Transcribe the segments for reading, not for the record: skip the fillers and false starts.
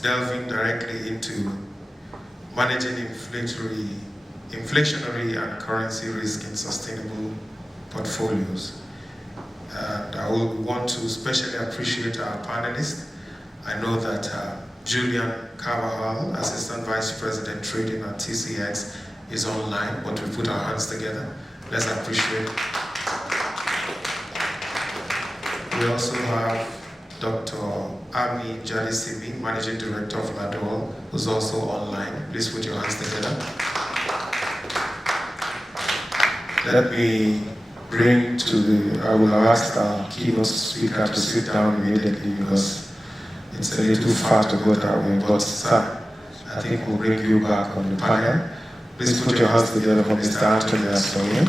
delving directly into managing inflationary and currency risk in sustainable portfolios. And I will want to especially appreciate our panelists. I know that Julian Carvajal, Assistant Vice President Trading at TCX, is online, but we put our hands together. Let's appreciate. We also have Dr. Ami Jadesimi, Managing Director of LADOL, who's also online. Please put your hands together. Let me bring to the, I will ask our keynote speaker to sit down immediately because it's a little far to go that way, but sir, I think we'll bring you back on the panel. Please put your hands together for Mr. Anthony Asonye,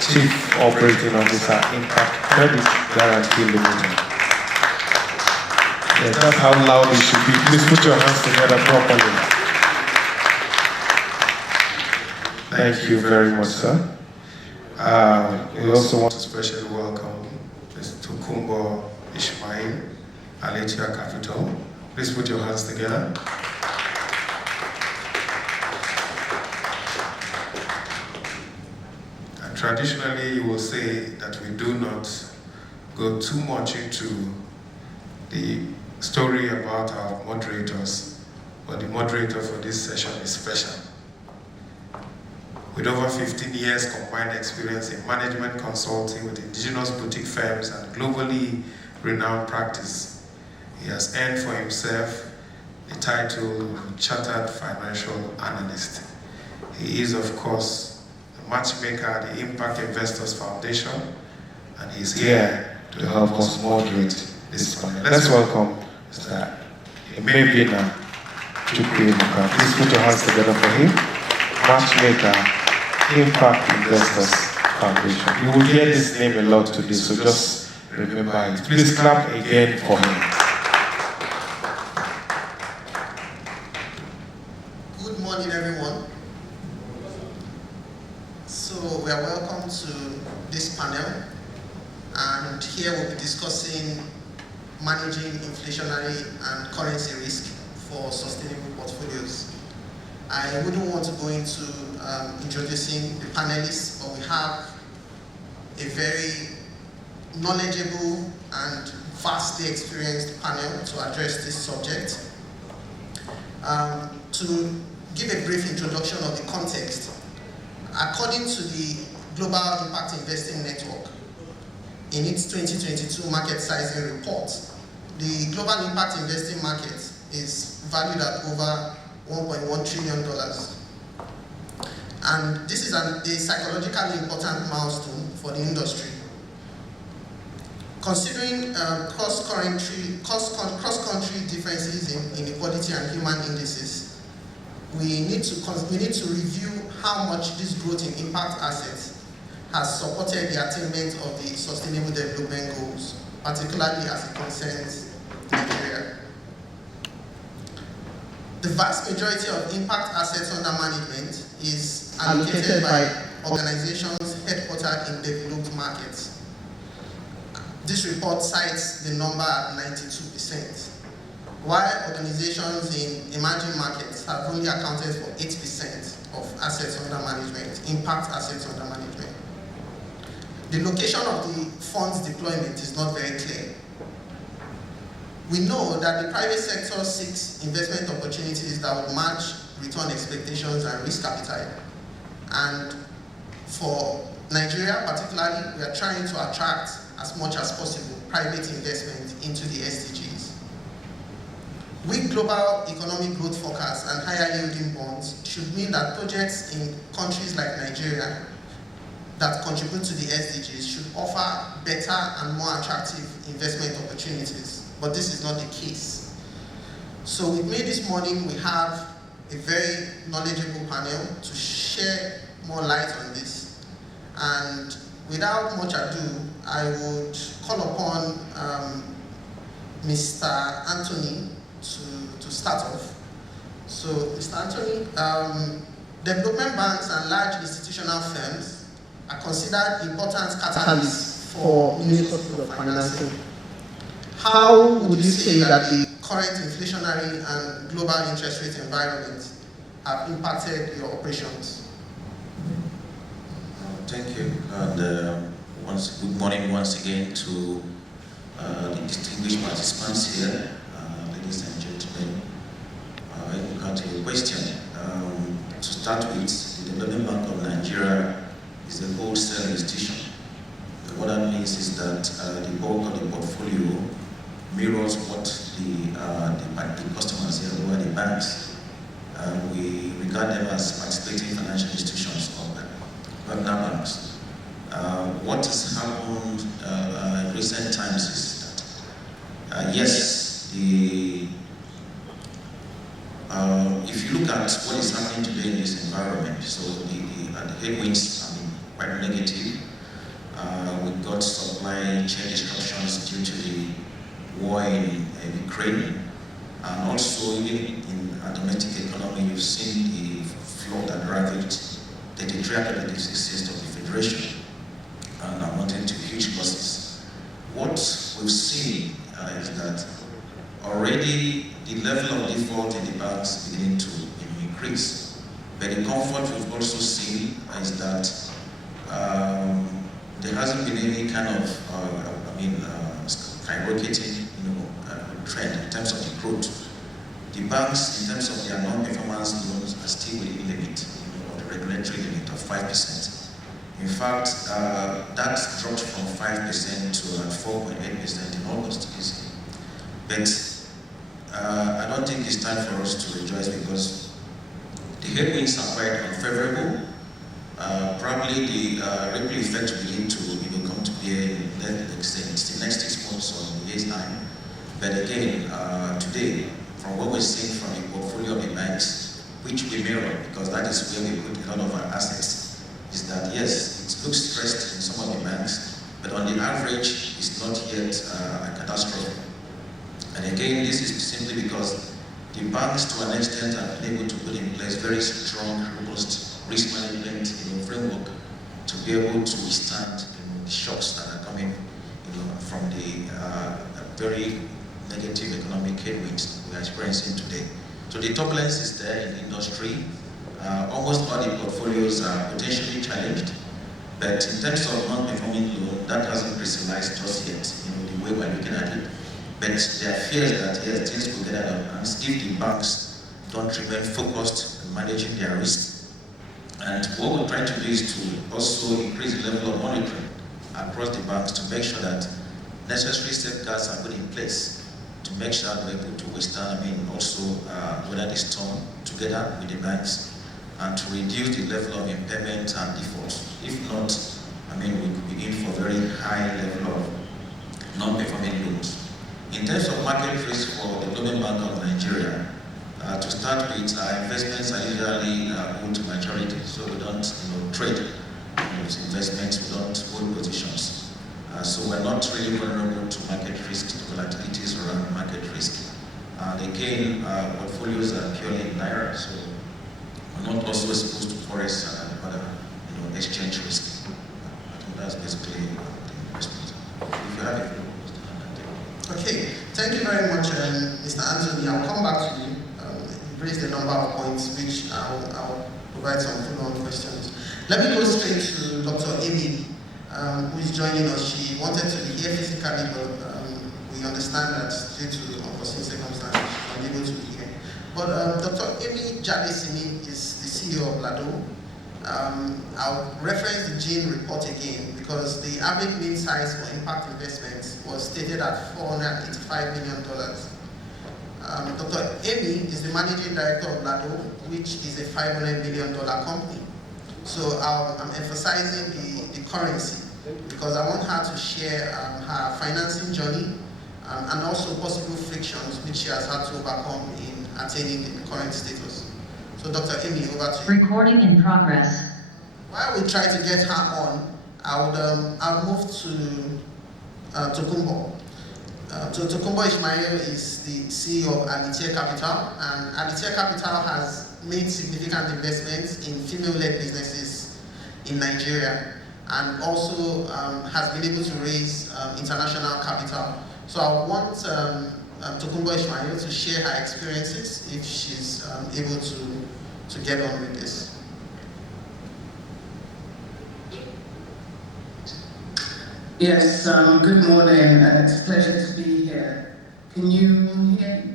Chief Operating Officer, Impact Credit Guarantee Limited. Yes, that's how loud it should be. Please put your hands together properly. Thank you very much, sir. We also want to especially welcome Mr. Tokunbo Ishmael, Alithea Capital. Please put your hands together. And traditionally, you will say that we do not go too much into the story about our moderators, but the moderator for this session is special. With over 15 years combined experience in management consulting with indigenous boutique firms and globally renowned practice, he has earned for himself the title Chartered Financial Analyst. He is, of course, the matchmaker at the Impact Investors Foundation, and he's here to help us moderate this panel. Let's welcome Mr. Emebinah. Please put your hands together for him. Matchmaker, Impact Investors Foundation. You will hear this name a lot today, so just remember it. Please clap again for him. Good morning, everyone. So we are welcome to this panel, and here we'll be discussing managing inflationary and currency risk for sustainable portfolios. I wouldn't want to go into introducing the panelists, but we have a very knowledgeable and vastly experienced panel to address this subject. To give a brief introduction of the context, according to the Global Impact Investing Network, in its 2022 market sizing report, the global impact investing market is valued at over $1.1 trillion. And this is a psychologically important milestone for the industry. Considering cross-country differences in inequality and human indices, we need to review how much this growth in impact assets has supported the attainment of the Sustainable Development Goals, particularly as it concerns Nigeria. The vast majority of impact assets under management is allocated by organizations headquartered in developed markets. This report cites the number at 92%, while organizations in emerging markets have only accounted for 8% of assets under management, impact assets under management. The location of the fund's deployment is not very clear. We know that the private sector seeks investment opportunities that would match return expectations and risk appetite. And for Nigeria particularly, we are trying to attract as much as possible private investment into the SDGs. Weak global economic growth forecasts and higher yielding bonds should mean that projects in countries like Nigeria that contribute to the SDGs should offer better and more attractive investment opportunities. But this is not the case. So with me this morning, we have a very knowledgeable panel to share more light on this. And without much ado, I would call upon Mr. Anthony to start off. So, Mr. Anthony, development banks and large institutional firms are considered important catalysts for new sources of financing. how would you say that the current inflationary and global interest rate environment have impacted your operations? Thank you, and good morning once again to the distinguished participants here, ladies and gentlemen. I got a question. To start with, the Development Bank of Nigeria is a wholesale institution. What that means is that the bulk of the portfolio mirrors what the customers here, who are the banks. We regard them as participating financial institutions or partner banks. What has happened in recent times is that, yes, if you look at what is happening today in this environment, so the headwinds have been quite negative. We've got supply chain disruptions due to the war in Ukraine, and also even in our domestic economy, you've seen the flood that ravaged 33 out of the 36 states of the Federation, and amounting to huge losses. What we've seen is that already the level of default in the banks is beginning to increase. But the comfort we've also seen is that there hasn't been any kind of, skyrocketing, trend in terms of the growth. The banks, in terms of their non-performance loans, are still within the limit, of the regulatory limit of 5%. In fact, that dropped from 5% to 4.8% in August this year. But I don't think it's time for us to rejoice because the headwinds are quite unfavorable. Probably the ripple effect will begin to come to bear in the next 6 months or years' time. But again, today, from what we're seeing from the portfolio of the banks, which we mirror, because that is where we put a lot of our assets, is that yes, it looks stressed in some of the banks, but on the average, it's not yet a catastrophe. And again, this is simply because the banks, to an extent, are able to put in place very strong, robust risk management framework to be able to withstand the shocks that are coming from the very negative economic headwinds we are experiencing today. So the turbulence is there in the industry. Almost all the portfolios are potentially challenged, but in terms of non-performing loan, that hasn't crystallized just yet, the way we're looking at it. But there are fears that yes, things will get out of hand if the banks don't remain focused on managing their risk. And what we're trying to do is to also increase the level of monitoring across the banks to make sure that necessary safeguards are put in place to make sure that we're able to withstand, also weather the storm together with the banks and to reduce the level of impairment and defaults. If not, we could be in for a very high level of non-performing loans. In terms of market risk for the Development Bank of Nigeria, to start with, our investments are usually owned to maturity, so we don't trade those investments, we don't hold positions. So we're not really vulnerable to market risk, to volatilities around market risk. Again, portfolios are purely in Naira, so we're not also exposed to forex and other exchange risk. I think that's basically the response. If you have a question. Okay, thank you very much, Mr. Asonye. I'll come back to you. You raised a number of points, which I'll provide some follow-on questions. Let me go straight to Dr. Amy, who is joining us. She wanted to be here physically, but we understand that due to unforeseen circumstances, she's unable to be here. But Dr. Amy Jadesimi is the CEO of LADOL. I'll reference the Gene report again because the average mean size for impact investments was stated at $485 million. Dr. Amy is the managing director of LADOL, which is a $500 million company. So I'm emphasizing the currency because I want her to share her financing journey and also possible frictions which she has had to overcome in attaining the current status. So Dr. Amy, over to you. Recording in progress. While we try to get her on, I'll move to Tokunbo. So Tokunbo Ishmael is the CEO of Alithea Capital, and Alithea Capital has made significant investments in female-led businesses in Nigeria, and also has been able to raise international capital So I want Tokunbo Ishmael to share her experiences if she's able to get on with this. Yes, good morning, and it's a pleasure to be here. Can you hear me?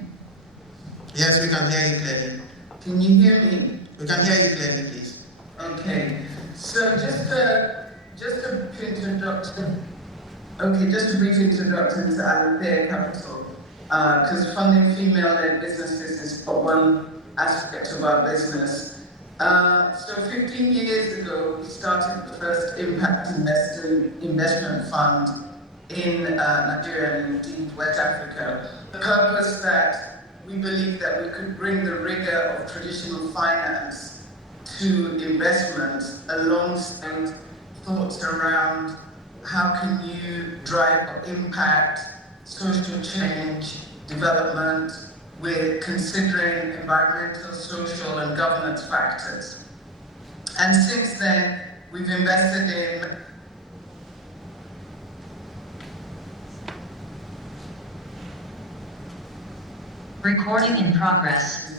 Yes, we can hear you clearly. Can you hear me? We can hear you clearly, please. Okay, so just a brief introduction. Okay, just a brief introduction to Alithea Capital. Because funding female-led businesses is one aspect of our business. So 15 years ago, we started the first impact investment fund in Nigeria and indeed West Africa. The purpose that we believe that we could bring the rigor of traditional finance to investments alongside thoughts around how can you drive impact, social change, development, with considering environmental, social, and governance factors. And since then, we've invested in recording in progress.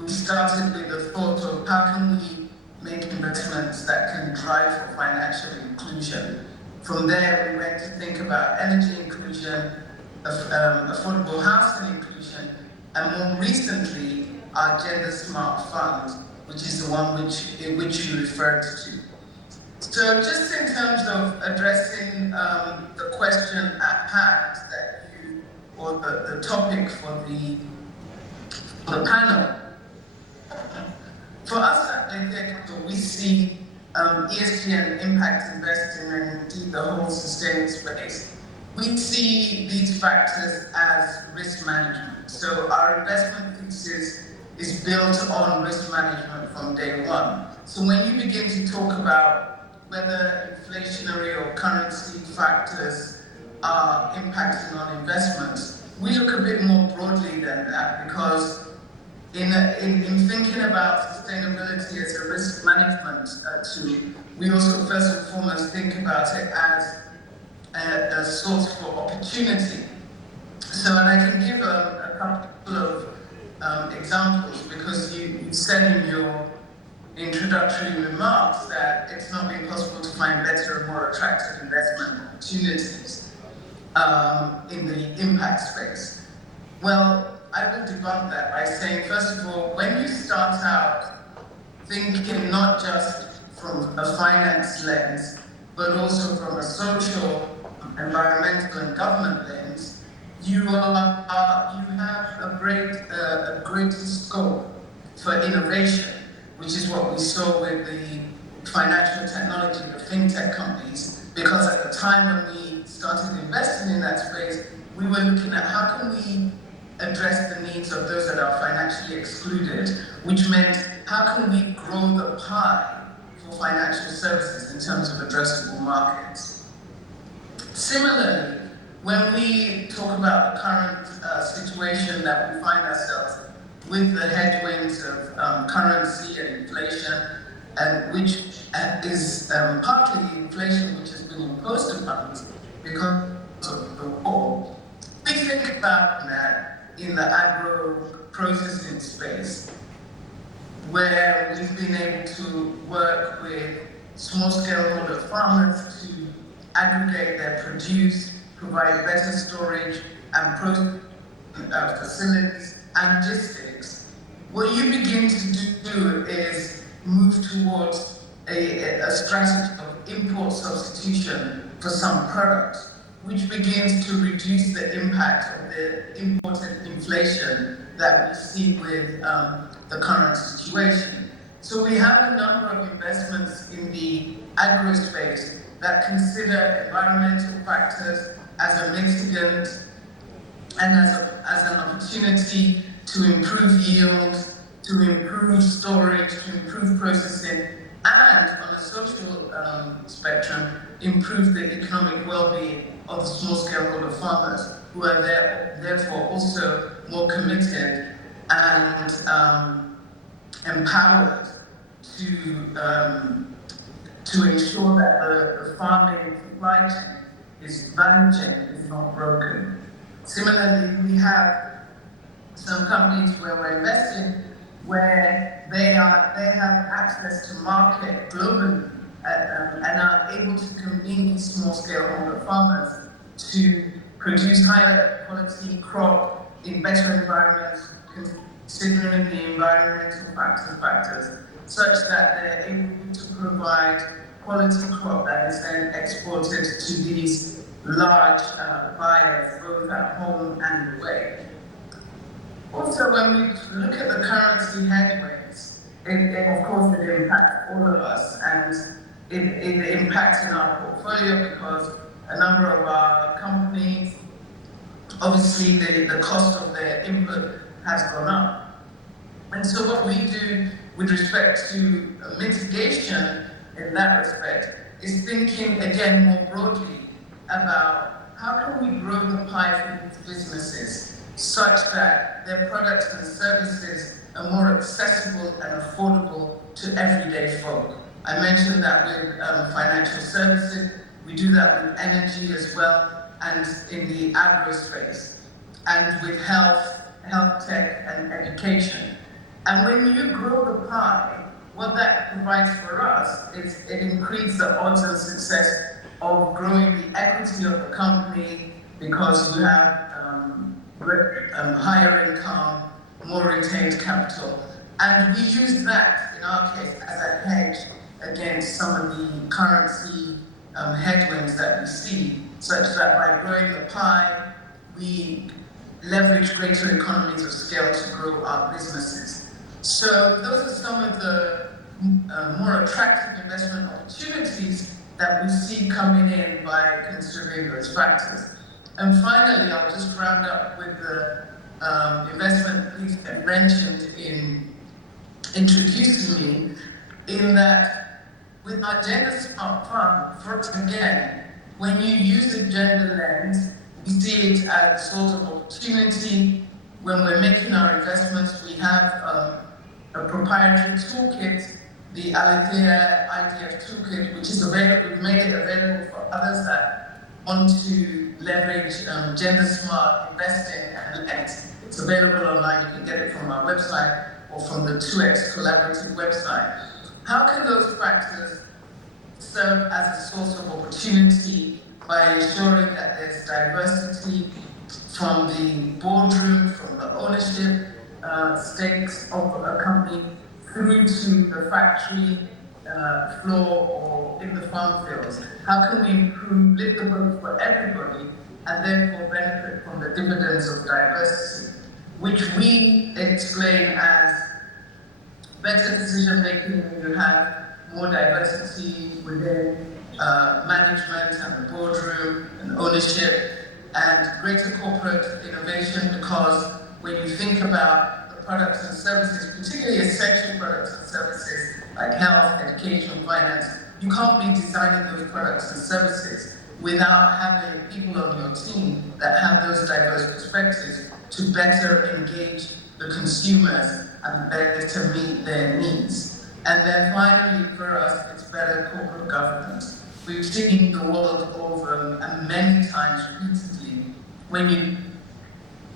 We started with the thought of how can we make investments that can drive for financial inclusion. From there, we went to think about energy inclusion, affordable housing inclusion, and more recently, our Gender Smart Fund, which is the one which you referred to. So just in terms of addressing the question at hand that or the topic for the panel, for us at Alithea Capital, we see ESG and impact investing and indeed the whole sustainable space. We see these factors as risk management. So our investment thesis is built on risk management from day one. So when you begin to talk about whether inflationary or currency factors are impacting on investments, we look a bit more broadly than that, because in thinking about sustainability as a risk management tool, we also first and foremost think about it as a source for opportunity. So I can give a couple of examples, because you said in your introductory remarks that it's not been possible to find better and more attractive investment opportunities in the impact space. Well, I will debunk that by saying, first of all, when you start out thinking not just from a finance lens, but also from a social, environmental, and government lens, you have a great scope for innovation, which is what we saw with the financial technology of fintech companies, because at the time when we started investing in that space, we were looking at how can we address the needs of those that are financially excluded, which meant how can we grow the pie for financial services in terms of addressable markets. Similarly, when we talk about the current situation that we find ourselves with the headwinds of currency and inflation, which is partly inflation which has been imposed upon us because of the war, we think about that in the agro-processing space, where we've been able to work with small-scale holder farmers to aggregate their produce, provide better storage and processing facilities and logistics. What you begin to do is move towards a strategy of import substitution for some products, which begins to reduce the impact of the imported inflation that we see with the current situation. So we have a number of investments in the agro space that consider environmental factors as a mitigant and as an opportunity to improve yield, to improve storage, to improve processing, and on a social spectrum, improve the economic well-being of small-scale holder farmers, who are therefore also more committed and empowered to ensure that the farming supply chain its value chain is not broken. Similarly, we have some companies where we're investing where they have access to market globally and are able to convene these small-scale holder farmers to produce higher quality crop in better environments, considering the environmental factors, such that they're able to provide quality crop that is then exported to these large buyers, both at home and away. Also, when we look at the currency headwinds, of course it impacts all of us, and it impacts on our portfolio because a number of our companies, obviously the cost of their input has gone up. And so what we do with respect to mitigation in that respect is thinking again more broadly about how can we grow the pie for these businesses such that their products and services are more accessible and affordable to everyday folk. I mentioned that with financial services, we do that with energy as well, and in the agro space, and with health tech and education. And when you grow the pie, what that provides for us is it increases the odds of success of growing the equity of the company because you have higher income, more retained capital. And we use that, in our case, as a hedge against some of the currency headwinds that we see, such that by growing the pie, we leverage greater economies of scale to grow our businesses. So those are some of the more attractive investment opportunities that we see coming in by considering those factors. And finally, I'll just round up with the investment piece that you mentioned in introducing me, in that with our gender smart fund, first again, when you use the gender lens, we see it as a source of opportunity. When we're making our investments, we have a proprietary toolkit, the Alithea IGF toolkit, which is available. We made it available for others that want to leverage gender smart investing and lens. It's available online. You can get it from our website or from the 2X collaborative website. How can those factors serve as a source of opportunity by ensuring that there's diversity from the boardroom, from the ownership stakes of a company through to the factory floor or in the farm fields? How can we improve livability for everybody and therefore benefit from the dividends of diversity, which we explain as better decision making when you have more diversity within management and the boardroom and ownership, and greater corporate innovation, because when you think about the products and services, particularly essential products and services like health, education, finance, you can't be designing those products and services without having people on your team that have those diverse perspectives to better engage the consumers and better meet their needs. And then finally, for us, it's better corporate governance. We've seen the world over many times recently when you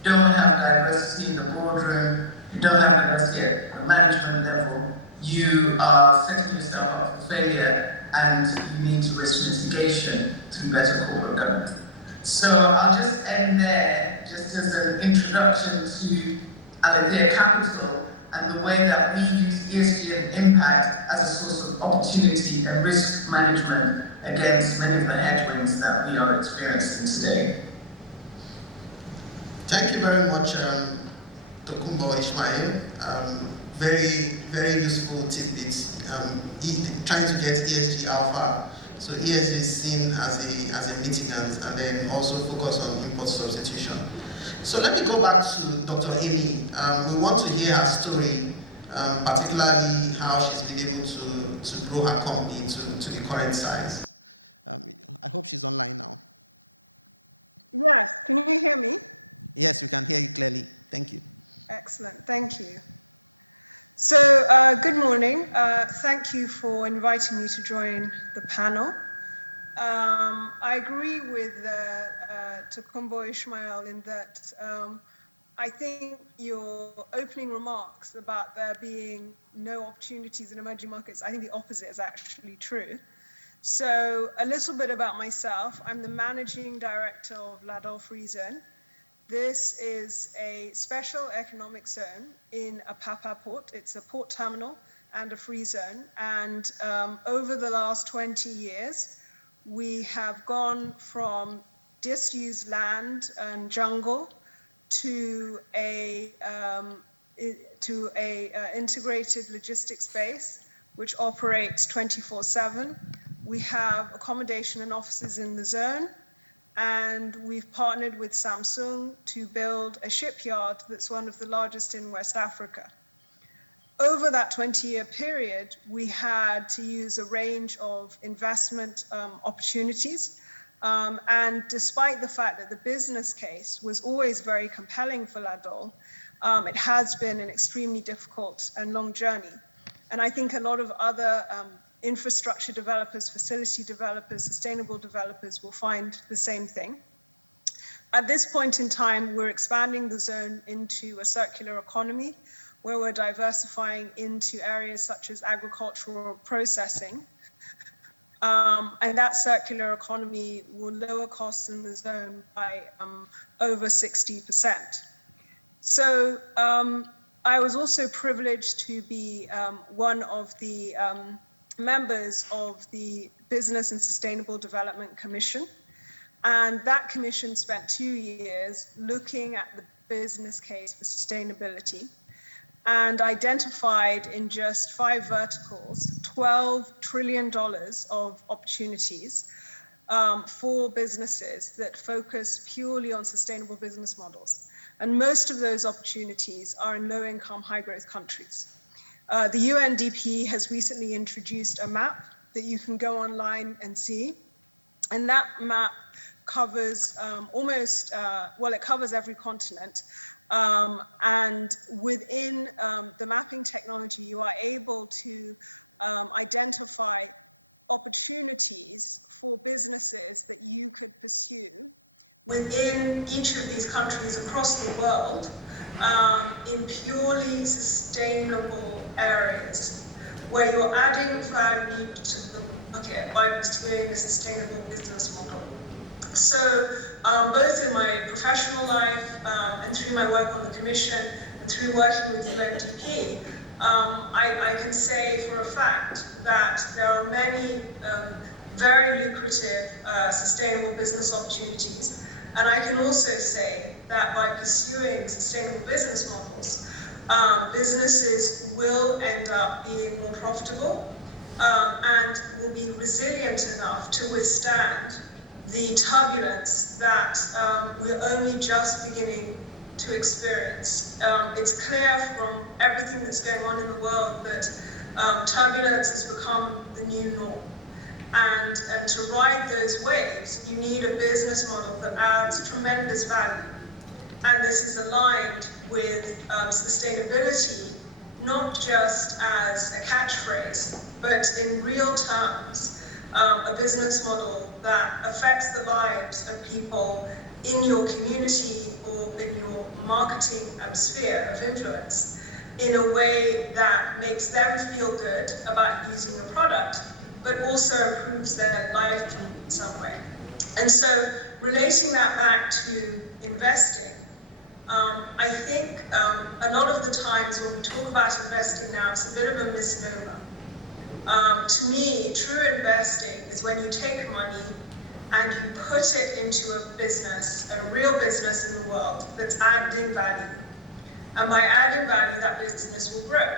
don't have diversity in the boardroom, you don't have diversity at the management level, you are setting yourself up for failure and you need to risk mitigation through better corporate governance. So I'll just end there, just as an introduction to Alithea Capital and the way that we use ESG and impact as a source of opportunity and risk management against many of the headwinds that we are experiencing today. Thank you very much, Tokunbo Ishmael. Very, very useful tidbits. Trying to get ESG alpha. So ESG is seen as a mitigant, and then also focus on import substitution. So let me go back to Dr. Amy. We want to hear her story, particularly how she's been able to grow her company to the current size. I hope she's online now. Yes, can you hear me? Yes, we can hear you clearly. Thank you. Excellent, thank you. So, good morning. Thank you for inviting me to join the panel. I agree with Tokunbo Ishmael in that I think your opening remarks about there being no opportunities in emerging markets, I think the opposite is actually true. So a little bit about myself. I'm the managing director of LADOL Free Zone. This is a special economic zone in Apapa port. It's a port terminal and a free zone. And over the last 20 years, we have gone from disused land and jungle to a integrated logistics base, which operates 24/7. We have accommodation and offices in the zone, and we've partnered with Samsung to build a shipyard that's one of the largest in West Africa. Over that 20-year period, we had to use a range of investment opportunities. And despite the fact that the business case was always very compelling for LADOL, it has been an extremely difficult and long journey. And I think a lot of other infrastructure developers, facility developers, sustainable developers will find the same thing. At this point in time, we're expanding the zone into a circular economy where we're diversifying into areas such as agricultural processing. And that circular economy will lower costs in the zone by over 60%. So I was also privileged to be one of the members of the Business and Sustainable Development Commission. And that commission spent 2 years looking at the business case for sustainability and identified in just 5 verticals, $12 trillion of opportunities for businesses that focus purely on sustainable business models. And most of those opportunities are in low-income, high-growth countries. The UNDP has recently introduced a map that you can go online and see. And that map covers it covers every continent. And within the mapping technology, you are able to identify opportunities for businesses that you could pursue within each of these countries across the world in purely sustainable areas where you're adding value to the market by pursuing a sustainable business model. So both in my professional life and through my work on the Commission and through working with UNDP, I can say for a fact that there are many very lucrative sustainable business opportunities. And I can also say that by pursuing sustainable business models, businesses will end up being more profitable and will be resilient enough to withstand the turbulence that we're only just beginning to experience. It's clear from everything that's going on in the world that turbulence has become the new norm. And to ride those waves, you need a business model that adds tremendous value. And this is aligned with sustainability, not just as a catchphrase, but in real terms, a business model that affects the lives of people in your community or in your marketing sphere of influence in a way that makes them feel good about using your product, but also improves their life in some way. And so relating that back to investing, I think a lot of the times when we talk about investing now, it's a bit of a misnomer. To me, true investing is when you take money and you put it into a business, a real business in the world that's adding value. And by adding value, that business will grow.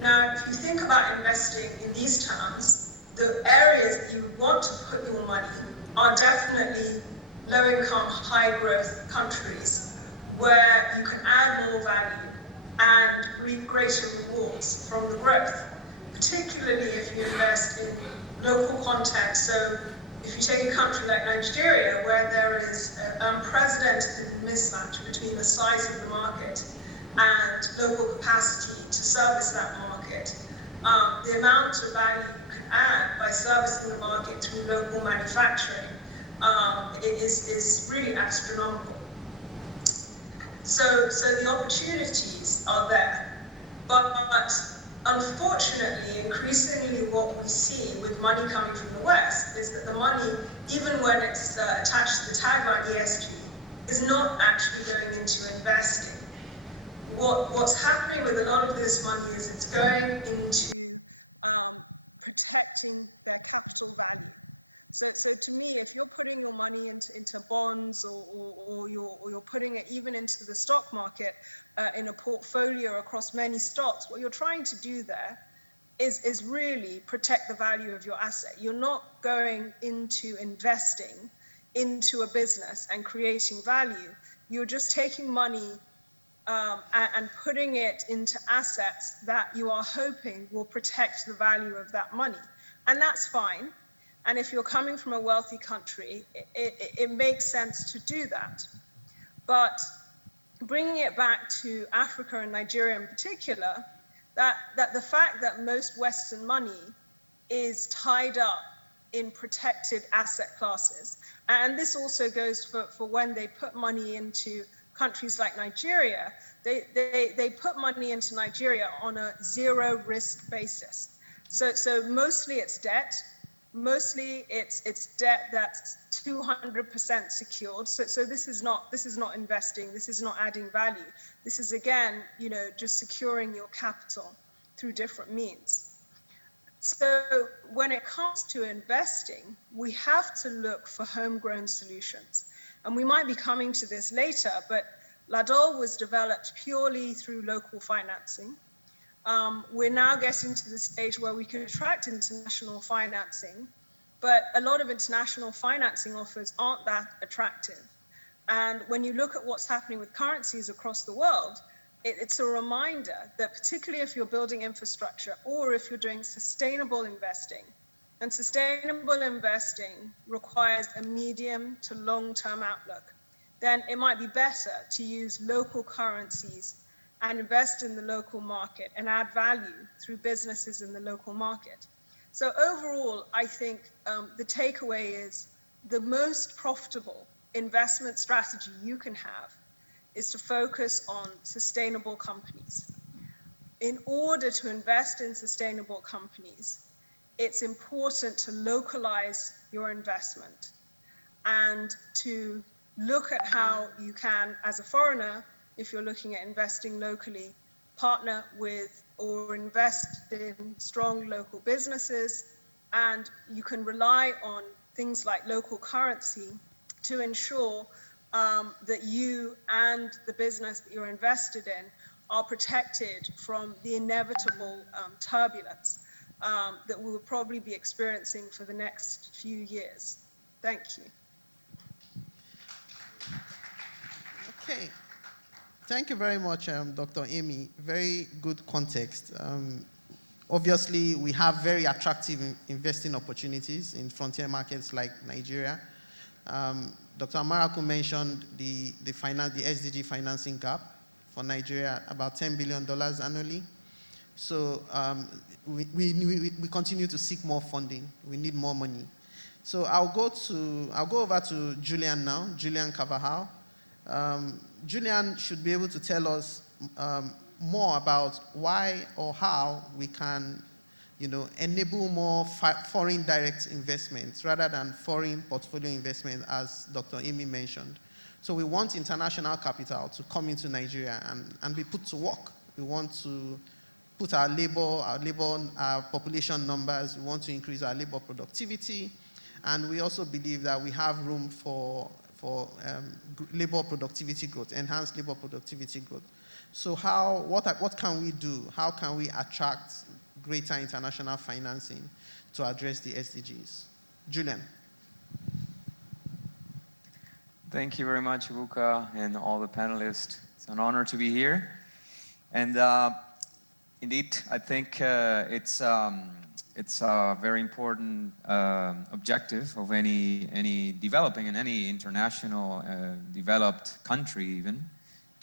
Now, if you think about investing in these terms, the areas that you want to put your money are definitely low-income, high-growth countries where you can add more value and reap greater rewards from the growth, particularly if you invest in local content. So if you take a country like Nigeria, where there is an unprecedented mismatch between the size of the market and local capacity to service that market, the amount of value you can add by servicing the market through local manufacturing is really astronomical. So the opportunities are there, but unfortunately, increasingly what we see with money coming from the West is that the money, even when it's attached to the tagline ESG, is not actually going into investing. What's happening with a lot of this money is it's going into protecting their capital value. So to me, if you're putting your money into bonds or you're putting it even into the stock market in a portfolio across many stocks, what you're trying to do there is really protect the value of your asset. You're not going into investing into a business and creating value. You're just taking money and putting it into assets that you are hoping will protect the value of that money. And that's fine. And if you're coming from a wealthy country, it makes sense to do that. But bringing it back to Africa and Nigeria in particular, that the fact that most Western money is tied up in protected asset classes, and this also goes for when they put money into countries like Nigeria, they put money into Nigeria on a zero risk basis. So mostly it's debt. Mostly it's debt that's 200% secured. So this is not investing. This is not adding value. This is again, just securing your capital through different means. So when it comes to investing, we have to look for homegrown solutions. And we might be coming to this later, but LADOL was developed purely through local financing. We're now getting to the stage where we can attract international financing, but a lot of international financing offers aren't that attractive. And when you look at what's happening with currencies across the world, it's a reminder that particularly if you're building infrastructure or if you're doing sustainable investing, and sustainable investing requires a medium to long-term outlook, then it might be better to use local currencies and invest in the local market and add value through businesses in the local market. So overall, I think the takeaway is the most profitable investment strategy you can have is to focus on sustainable companies. In order to invest in sustainable companies, it's important to localize your investment and to look at how you can, as a foreigner, if you're looking at investing locally, partner with or invest in strong local businesses, and you can rely on things like local currency to ensure that you and the business that you're invested in are protected from the inevitable turbulence that we will probably be experiencing for the next few years. Thank you. Okay. Thank you very much, Dr. Amy. Very good context. Obviously, we have very attractive investing opportunities in frontier markets like Nigeria. Dr. Amaraku mentioned the SDG financing gap for Nigeria, about $10 billion annually. So we continue to seek more funding. We need more money. So I'll go over to Julian now, Julian Carvajal. Julian should be able to tell us more about why or how we can, enable more foreign direct investments rather than foreign portfolio investment, as Dr. Amy mentioned. So we want international capital to come into Nigeria and be put to work. We want to put our population numbers. We want to increase our labor productivity, and we also believe that we have room for labor productivity growth, enhanced labor productivity growth. So what can we do? How can we attract greater international financing to address the SDGs? Julian. Thank you very much, Ebuka, and all the panelists. It's an honor to be here. And indeed, I think it's a very important objective of any developing and any international developed country even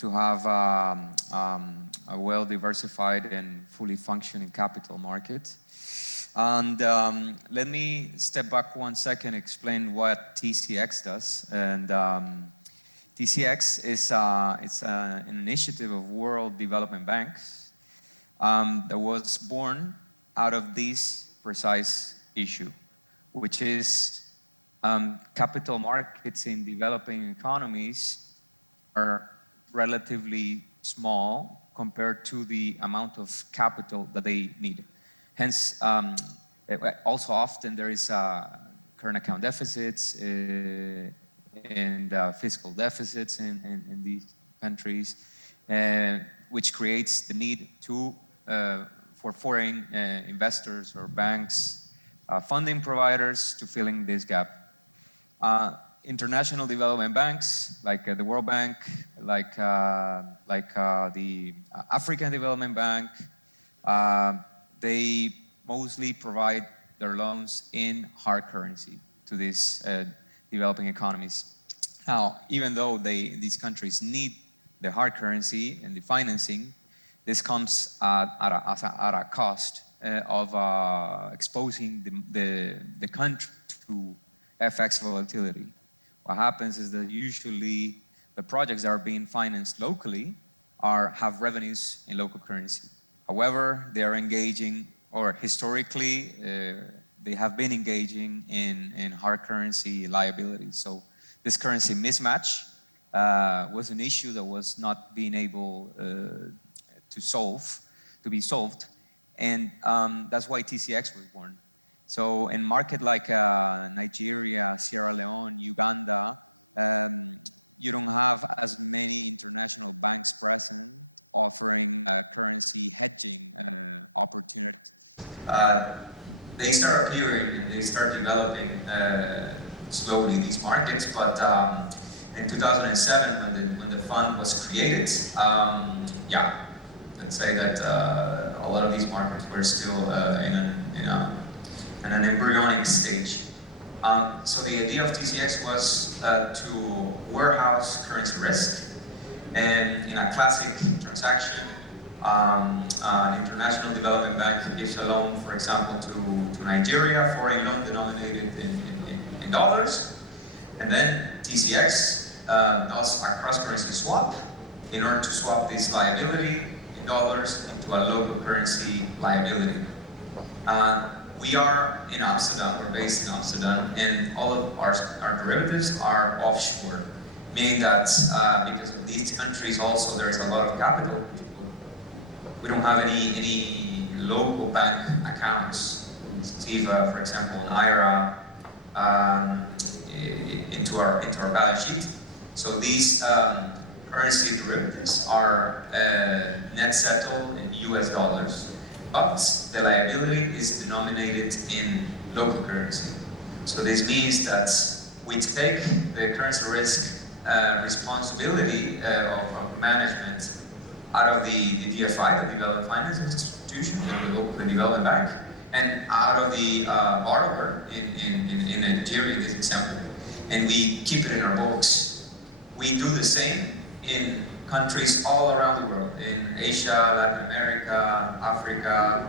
to have a well-diversified and fully functioning capital market. And let me step back 1 second, explain what TCX does. And TCX is an initiative of World Development Banks that was born out of this precise issue, which is capital markets in developing economies are relatively small compared to the amount of capital that they need. Hence, also often there is current account deficits and fiscal deficits in these countries, which creates the need to for foreign investors or banks, funding providers to fill in this gap. International development banks, like the World Bank, like the African Development Bank, they mostly provide their loans in hard currency to these developing economies. Now, even though these countries need the hard currency and the financing, this comes at a cost of exposing the country to FX volatility. What happens is that usually the projects that are being financed locally have revenues in local currency. However, they are engaging, or historically, they have been engaging in hard currency liabilities. So this currency mismatch was an issue that was not being able to be solved. And that's why TCX was born. So in market like Nigeria, Sierra Leone, Uganda, you don't have as many international banks present offering currency hedging opportunities. They start appearing and they start developing slowly these markets, but in 2007 when the fund was created, let's say that a lot of these markets were still in an embryonic stage. So the idea of TCX was to warehouse currency risk, and in a classic transaction, the International Development Bank gives a loan, for example, to Nigeria, foreign loan denominated in dollars, and then TCX does a cross-currency swap in order to swap this liability in dollars into a local currency liability. We are in Amsterdam, we're based in Amsterdam, and all of our derivatives are offshore, meaning that because of these countries also there's a lot of capital. We don't have any local bank accounts to receive, for example, Naira into our balance sheet. So these currency derivatives are net settled in US dollars, but the liability is denominated in local currency. So this means that we take the currency risk responsibility of management out of the DFI, the Development Finance Institution, the local development bank, and out of the borrower in Nigeria, this example, and we keep it in our books. We do the same in countries all around the world, in Asia, Latin America, Africa,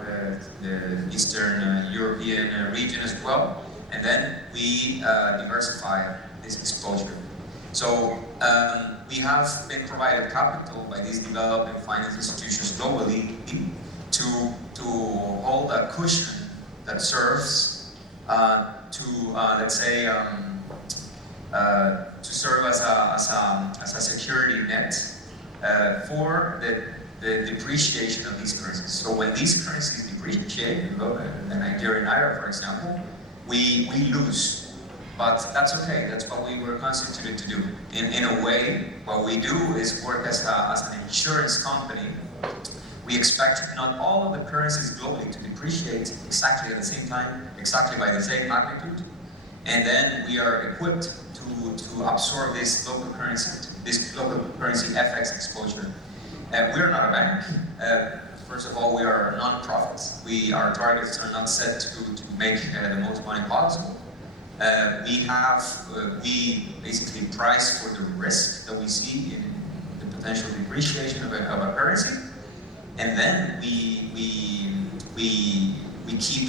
the Eastern European region as well, and then we diversify this exposure. So we have been provided capital by these developing finance institutions globally to hold a cushion that serves let's say, to serve as a security net for the depreciation of these currencies. So when these currencies depreciate, the Nigerian Naira, for example, we lose. But that's okay, that's what we were constituted to do. In a way, what we do is work as an insurance company. We expect not all of the currencies globally to depreciate exactly at the same time, exactly by the same magnitude. And then we are equipped to absorb this local currency FX exposure. We are not a bank. First of all, we are non-profits. Our targets are not set to make the most money possible. We basically price for the risk that we see in the potential depreciation of a currency, and then we keep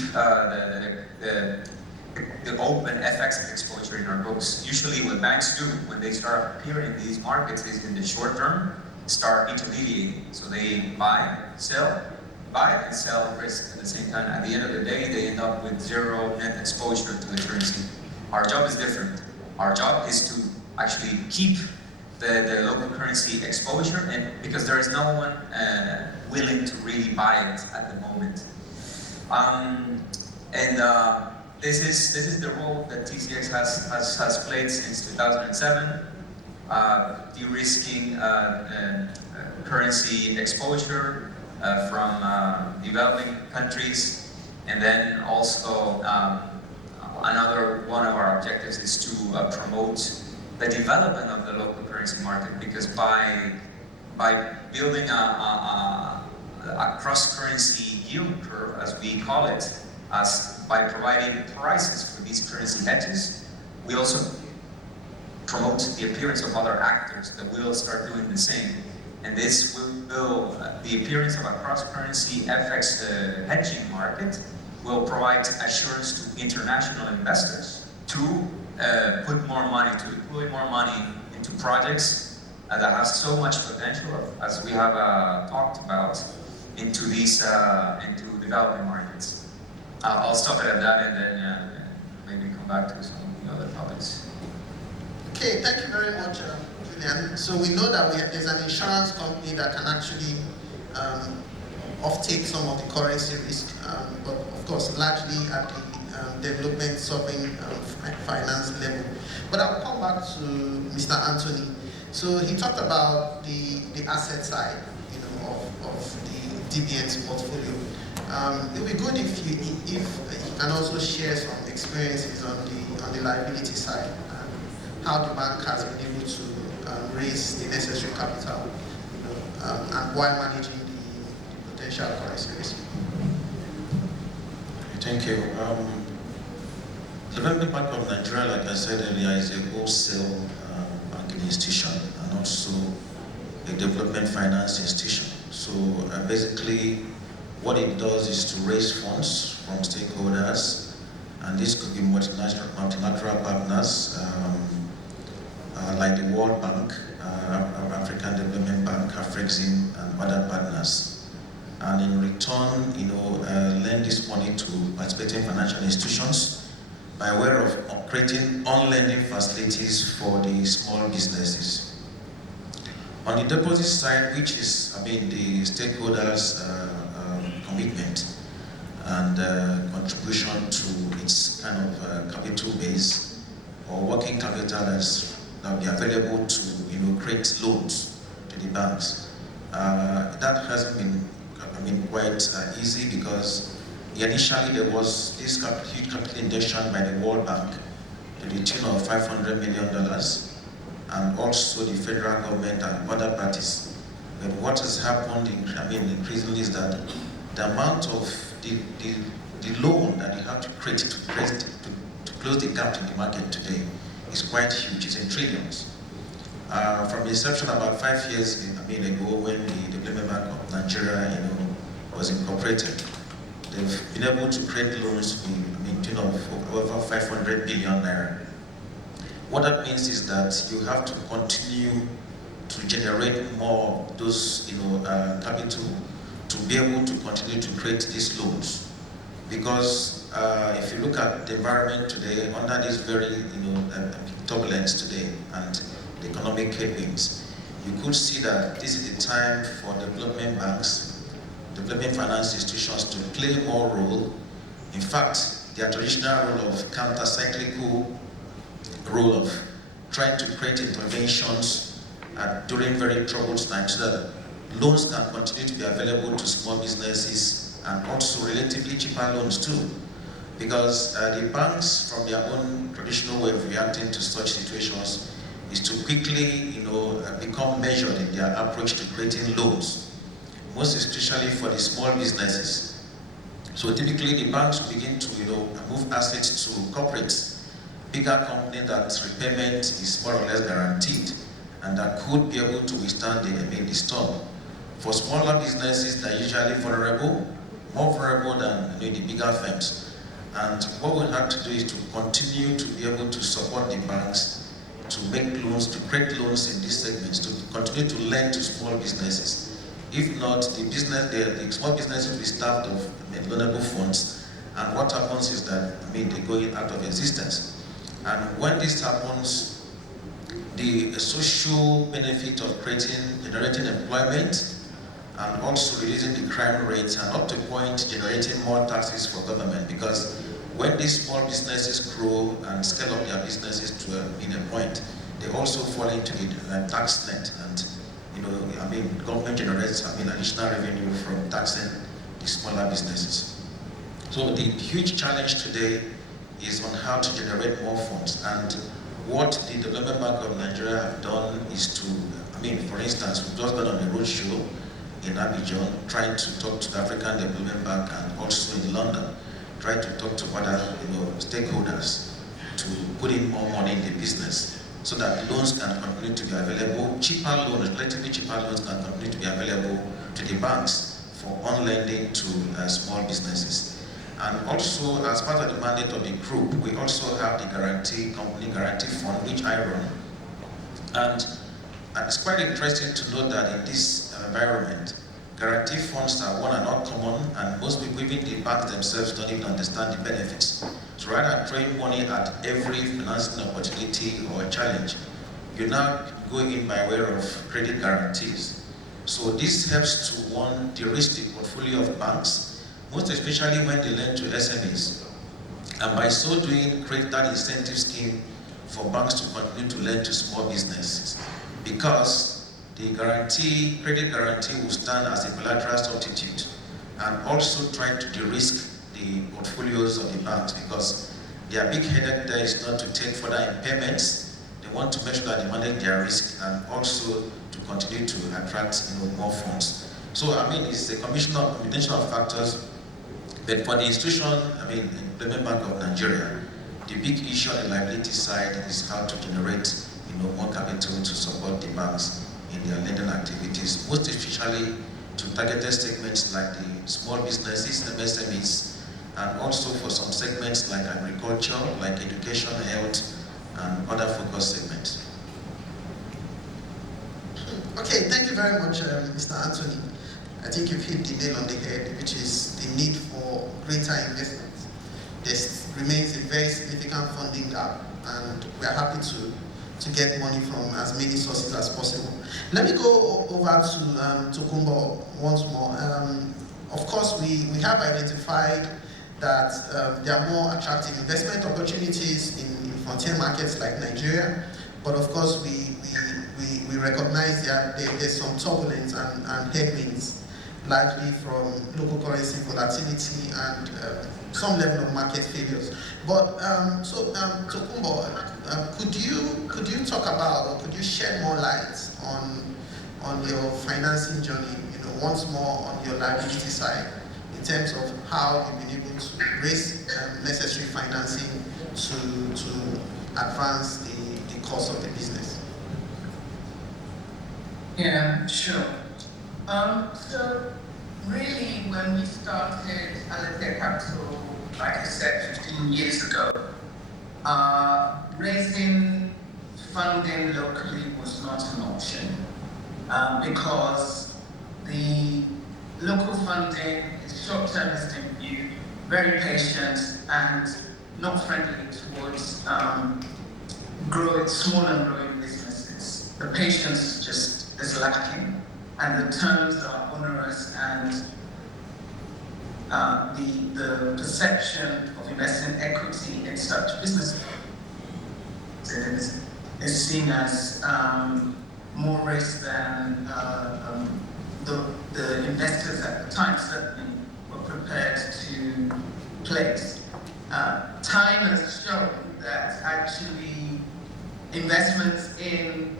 the open FX exposure in our books. Usually what banks do when they start appearing in these markets is in the short term, start intermediating. So they buy and sell risk at the same time. At the end of the day, they end up with zero net exposure to the currency. Our job is different. Our job is to actually keep the local currency exposure, and because there is no one willing to really buy it at the moment. This is the role that TCX has played since 2007, de-risking currency exposure from developing countries, and then also another one of our objectives is to promote the development of the local currency market, because by building a cross-currency yield curve, as we call it, by providing prices for these currency hedges, we also promote the appearance of other actors that will start doing the same. And this will, the appearance of a cross-currency FX hedging market will provide assurance to international investors to put more money, to deploy more money into projects that have so much potential, as we have talked about, into these into developing markets. I'll stop at that and then maybe come back to some of the other topics. Okay, thank you very much, Julian. So we know that there's an insurance company that can actually offtake some of the currency risk, but of course largely at the development sovereign finance level. But I'll come back to Mr. Anthony. So he talked about the asset side, of the DBN's portfolio. It would be good if he can also share some experiences on the liability side and how the bank has been able to raise the necessary capital, and while managing the potential currency risk. Thank you. The Development Bank of Nigeria, like I said earlier, is a wholesale banking institution and also a development finance institution. So basically, what it does is to raise funds from stakeholders, and this could be multilateral partners like the World Bank, African Development Bank, Afrexim, and other partners. And in return, lend this money to participating financial institutions by way of creating on-lending facilities for the small businesses. On the deposit side, which is, the stakeholders' commitment and contribution to its kind of capital base or working capital that will be available to create loans to the banks. That hasn't been quite easy, because initially there was this huge capital injection by the World Bank to the tune of $500 million, and also the federal government and other parties. But what has happened increasingly is that the amount of the loan that you have to create to close the gap in the market today is quite huge. It's in trillions. From the inception about 5 years ago, when the Development Bank of Nigeria was incorporated, they've been able to create loans of over 500 billion naira. What that means is that you have to continue to generate more of those capital to be able to continue to create these loans. Because if you look at the environment today, under this very turbulence today and the economic headwinds, you could see that this is the time for development banks, development finance institutions to play more role. In fact, their traditional role of counter-cyclical role of trying to create interventions during very troubled times, so that loans can continue to be available to small businesses, and also relatively cheaper loans too. Because the banks, from their own traditional way of reacting to such situations, is to quickly become measured in their approach to creating loans, most especially for the small businesses. So typically the banks will begin to move assets to corporates, bigger companies that repayment is more or less guaranteed, and that could be able to withstand the storm. For smaller businesses, they're usually vulnerable, more vulnerable than the bigger firms. And what we have to do is to continue to be able to support the banks to make loans, to create loans in these segments, to continue to lend to small businesses. If not, the small business will be starved of vulnerable funds, and what happens is that they're going out of existence. And when this happens, the social benefit of generating employment, and also reducing the crime rates, and up to a point generating more taxes for government, because when these small businesses grow and scale up their businesses to a point, they also fall into the tax net, and government generates additional revenue from taxing the smaller businesses. So the huge challenge today is on how to generate more funds, and what the Development Bank of Nigeria have done is to, for instance, we've just done on the roadshow in Abidjan, trying to talk to the African Development Bank, and also in London, trying to talk to other stakeholders to put in more money in the business so that loans can continue to be available, cheaper loans, relatively cheaper loans can continue to be available to the banks for on-lending to small businesses. And also, as part of the mandate of the group, we also have the company guarantee fund, which I run. And it's quite interesting to know that in this environment, guarantee funds are one and all common, and most people, even the banks themselves, don't even understand the benefits. So rather than throwing money at every financing opportunity or challenge, you now go in by way of credit guarantees. So this helps to, one, de-risk the portfolio of banks, most especially when they lend to SMEs. And by so doing, create that incentive scheme for banks to continue to lend to small businesses. Because the credit guarantee will stand as a collateral substitute, and also try to de-risk the portfolios of the banks, because their big headache there is not to take further impairments. They want to make sure that they manage their risk, and also to continue to attract more funds. So it's a combination of factors. But for the institution, the Development Bank of Nigeria, the big issue on the liability side is how to generate more capital to support the banks in their lending activities, most especially to targeted segments like the small businesses, MSMEs, and also for some segments like agriculture, like education, health, and other focus segments. Okay, thank you very much, Mr. Anthony. I think you've hit the nail on the head, which is the need for greater investment. There remains a very significant funding gap, and we're happy to get money from as many sources as possible. Let me go over to Tokunbo once more. Of course, we have identified that there are more attractive investment opportunities in frontier markets like Nigeria, but of course we recognize that there's some turbulence and headwinds, largely from local currency volatility and some level of market failures. But Tokunbo, could you talk about, or could you shed more light on your financing journey, once more on your liability side, in terms of how you've been able to raise necessary financing to advance the course of the business? Yeah, sure. So really, when we started Alithea Capital, like I said, 15 years ago, raising funding locally was not an option because the local funding is short-termist in view, very patient, and not friendly towards small and growing businesses. The patience just is lacking, and the terms are onerous, and the perception of investing equity in such businesses is seen as more risk than the investors at the time certainly were prepared to place. Time has shown that actually investments in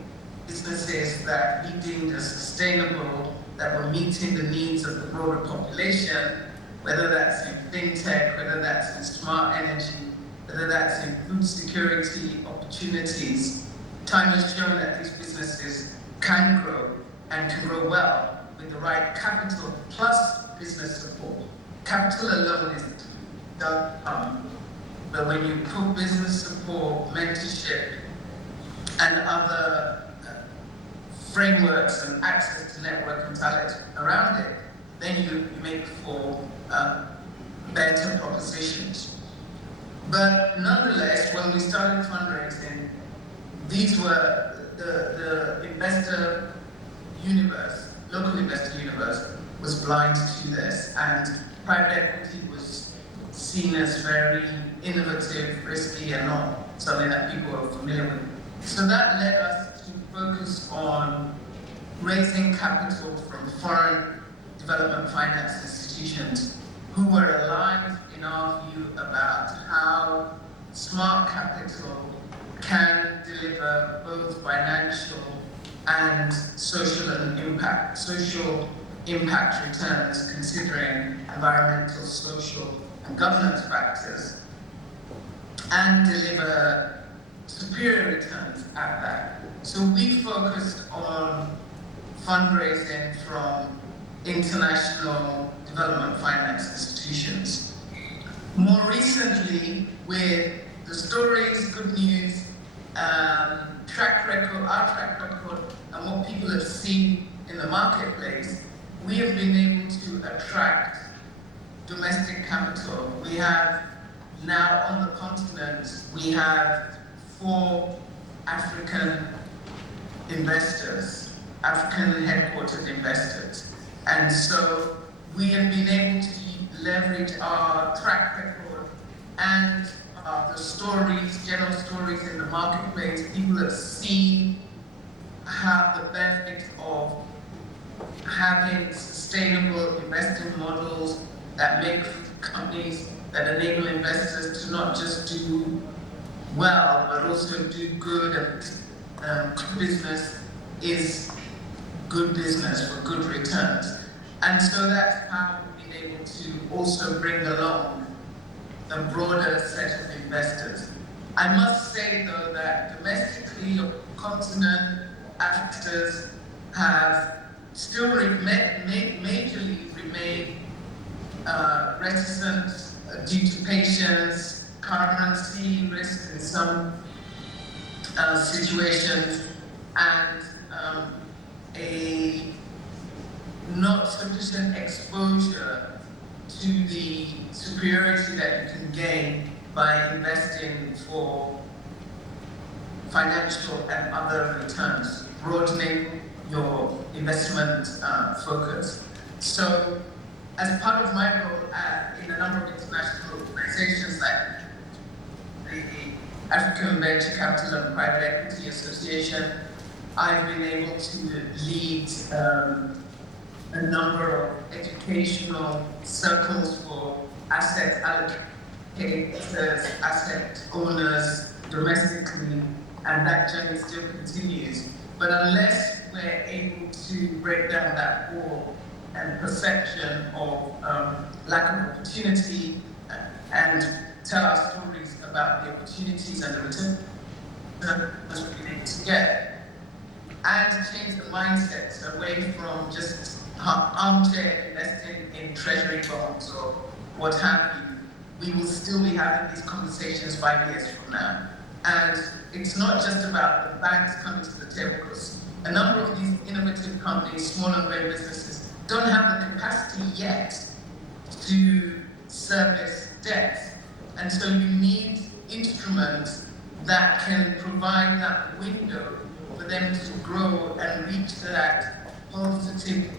businesses that we deemed as sustainable, that were meeting the needs of the broader population, whether that's in fintech, whether that's in smart energy, whether that's in food security opportunities, time has shown that these businesses can grow and can grow well with the right capital plus business support. Capital alone is done, but when you put business support, mentorship, and other frameworks and access to network and talent around it, then you make for better propositions. But nonetheless, when we started fundraising, these were the investor universe, local investor universe, was blind to this, and private equity was seen as very innovative, risky, and not something that people were familiar with. So that led us to focus on raising capital from foreign development finance institutions who were aligned in our view about how smart capital can deliver both financial and social impact returns, considering environmental, social, and governance factors, and deliver superior returns at that. So we focused on fundraising from international development finance institutions. More recently, with the stories, good news, track record, our track record, and what people have seen in the marketplace, we have been able to attract domestic capital. We have now on the continent, we have 4 African investors, African headquartered investors. And so we have been able to leverage our track record and the stories, general stories in the marketplace. People have seen how the benefit of having sustainable investment models that make companies, that enable investors to not just do well, but also do good, and business is good business for good returns. And so that's how we've been able to also bring along a broader set of investors. I must say though that domestically on the continent, actors have still majorly remained reticent due to patience, currency risks in some situations, and a not sufficient exposure to the superiority that you can gain by investing for financial and other returns, broadening your investment focus. So, as part of my role in a number of international organizations like the African Venture Capital and the Private Equity Association, I've been able to lead a number of educational circles for asset allocators, asset owners domestically, and that journey still continues. But unless we're able to break down that wall and perception of lack of opportunity and tell our stories about the opportunities and the returns we need to get, and change the mindset away from just armchair investing in treasury bonds or what have you, we will still be having these conversations 5 years from now. And it's not just about the banks coming to the table, because a number of these innovative companies, smaller businesses, don't have the capacity yet to service debts. And so you need instruments that can provide that window for them to grow and reach that positive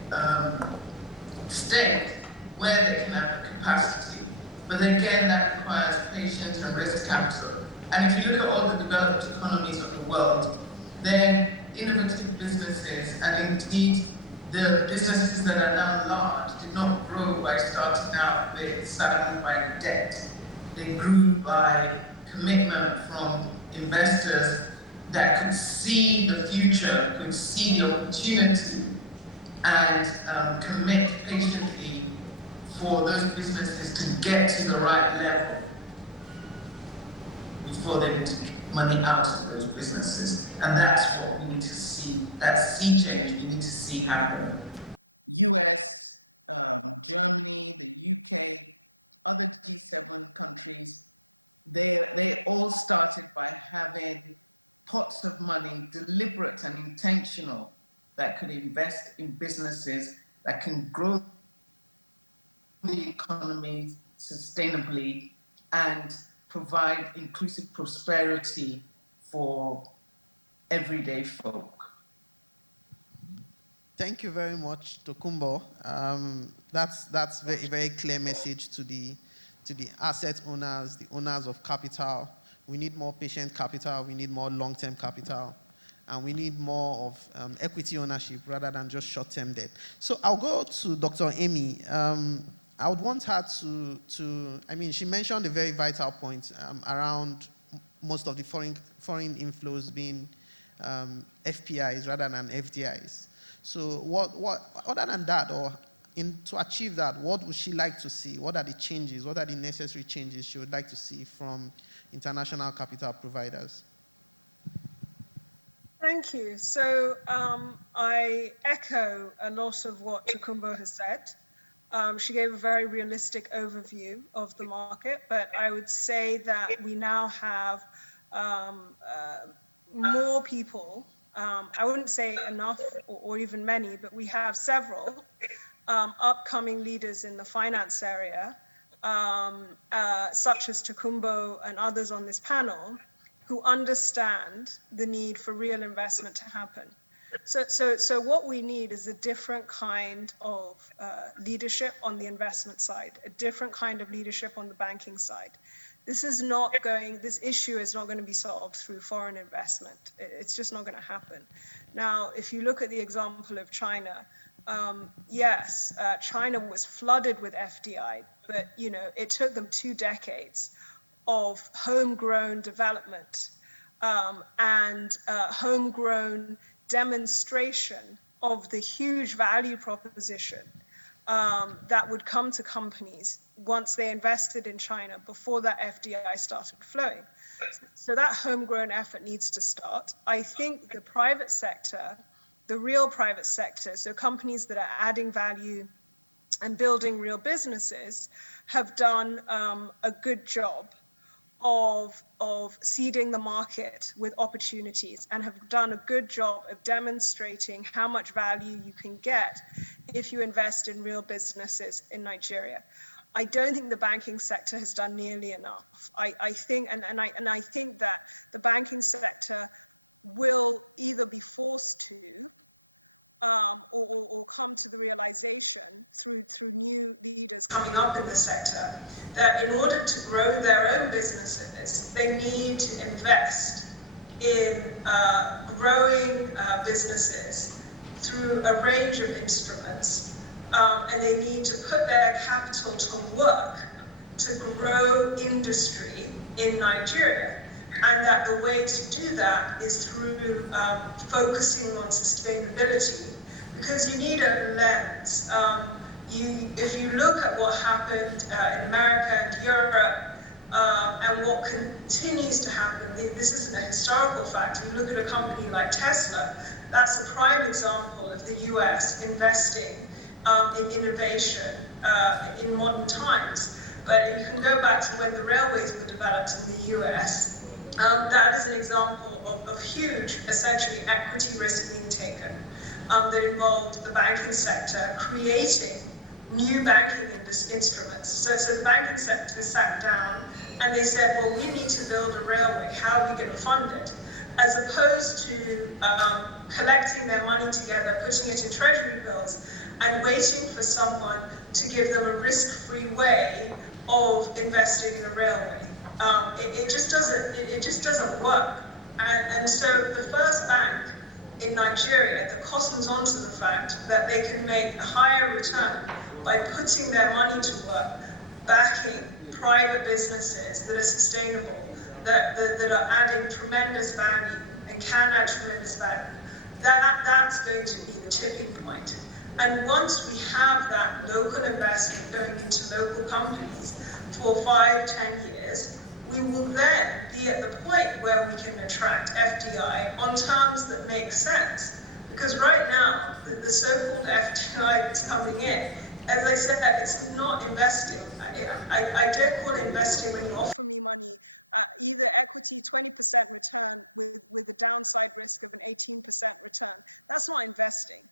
state where they can have the capacity. But then again, that requires patience and risk capital. And if you look at all the developed economies of the world, then innovative businesses, and indeed the businesses that are now large, did not grow by starting out with saddled by debt. They grew by commitment from investors that could see the future, could see the opportunity, and commit patiently for those businesses to get to the right level before they money out of those businesses. And that's what we need to see, that sea change we need to see happen. US, Germany, the UK, other G7 countries, they all started by having pots of money, deliberate and intentional, that could invest in businesses that can grow the economy sustainably and provide inclusive prosperity for everyday folk. Thank you very much, Tokunbo. That's very, very clear message to the asset owners, the owners of capital. We need more patient capital. We need more long-term capital. And we need more of equity ownership rather than just short-term debt. So I'll go to Dr. Amy. I would want her to I mean, she mentioned a very vital point around most of the foreign inflows being FPIs rather than FDIs. So what other than that, or to achieve that, what would she like to see? What are the changes? What are the necessary changes she would like to see from international capital providers? Thank you. So I echo a lot of what Tokunbo has said. She gave a very realistic overview of the market, but I would say that we now have more people. I wouldn't say enough or even many, but we have several upcoming leaders in the finance area, such as Tokunbo and others on this panel, who understand the need for real investment to happen. So what we need is a different kind of leadership on the investment side, a different kind of leadership on the banking side. This issue is not going to be solved through foreign investment. It's just not going to happen. Now, if you look at the example of China, yes, China was flooded with FDI, but it took them 2 decades of homegrown development and homegrown demonstration of the huge value proposition that would come to companies once they invested in China before that FDI started flowing. So that homegrown effort needs to start. I think the private sector, the real private sector, so companies that are adding value and building real businesses, have done a good job of seeding the market with opportunities and have done a good job of demonstrating how much value you can get if you invest in real businesses in Nigeria. I don't think the banking sector has done nearly enough. I think that the banking sector will either be forced to or come to the realization through new leaders coming up in the sector that in order to grow their own businesses, they need to invest in growing businesses through a range of instruments, and they need to put their capital to work to grow industry in Nigeria. And that the way to do that is through focusing on sustainability, because you need a lens. If you look at what happened in America and Europe and what continues to happen, this isn't a historical fact. You look at a company like Tesla, that's a prime example of the US investing in innovation in modern times. But you can go back to when the railways were developed in the US. That is an example of huge, essentially, equity risk being taken that involved the banking sector creating new banking instruments. So the banking sector sat down and they said, well, we need to build a railway. How are we going to fund it? As opposed to collecting their money together, putting it in treasury bills, and waiting for someone to give them a risk-free way of investing in a railway. It just doesn't work. And so the first bank in Nigeria that costons onto the fact that they can make a higher return by putting their money to work, backing private businesses that are sustainable, that are adding tremendous value and can add tremendous value, that's going to be the tipping point. And once we have that local investment going into local companies for 5-10 years, we will then be at the point where we can attract FDI on terms that make sense. Because right now, the so-called FDI that's coming in, as I said, it's not investing. I don't call it investing when you offer me money, either equity 20% return with a downside risk of an 18% return. That's not investing.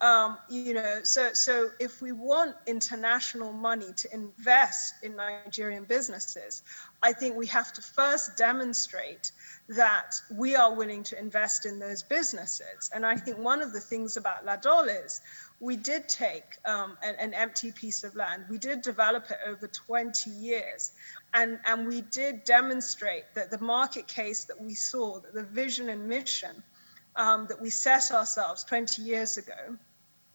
So if we want international money to invest in Nigerian businesses, I think we have to first demonstrate that we are willing to invest in those businesses. And I think one of the things about LADOL is we did take an empty piece of land. We did develop it over 20 years. And we did demonstrate that the market case that we saw, that the vision and mission that we set ourselves 20 years ago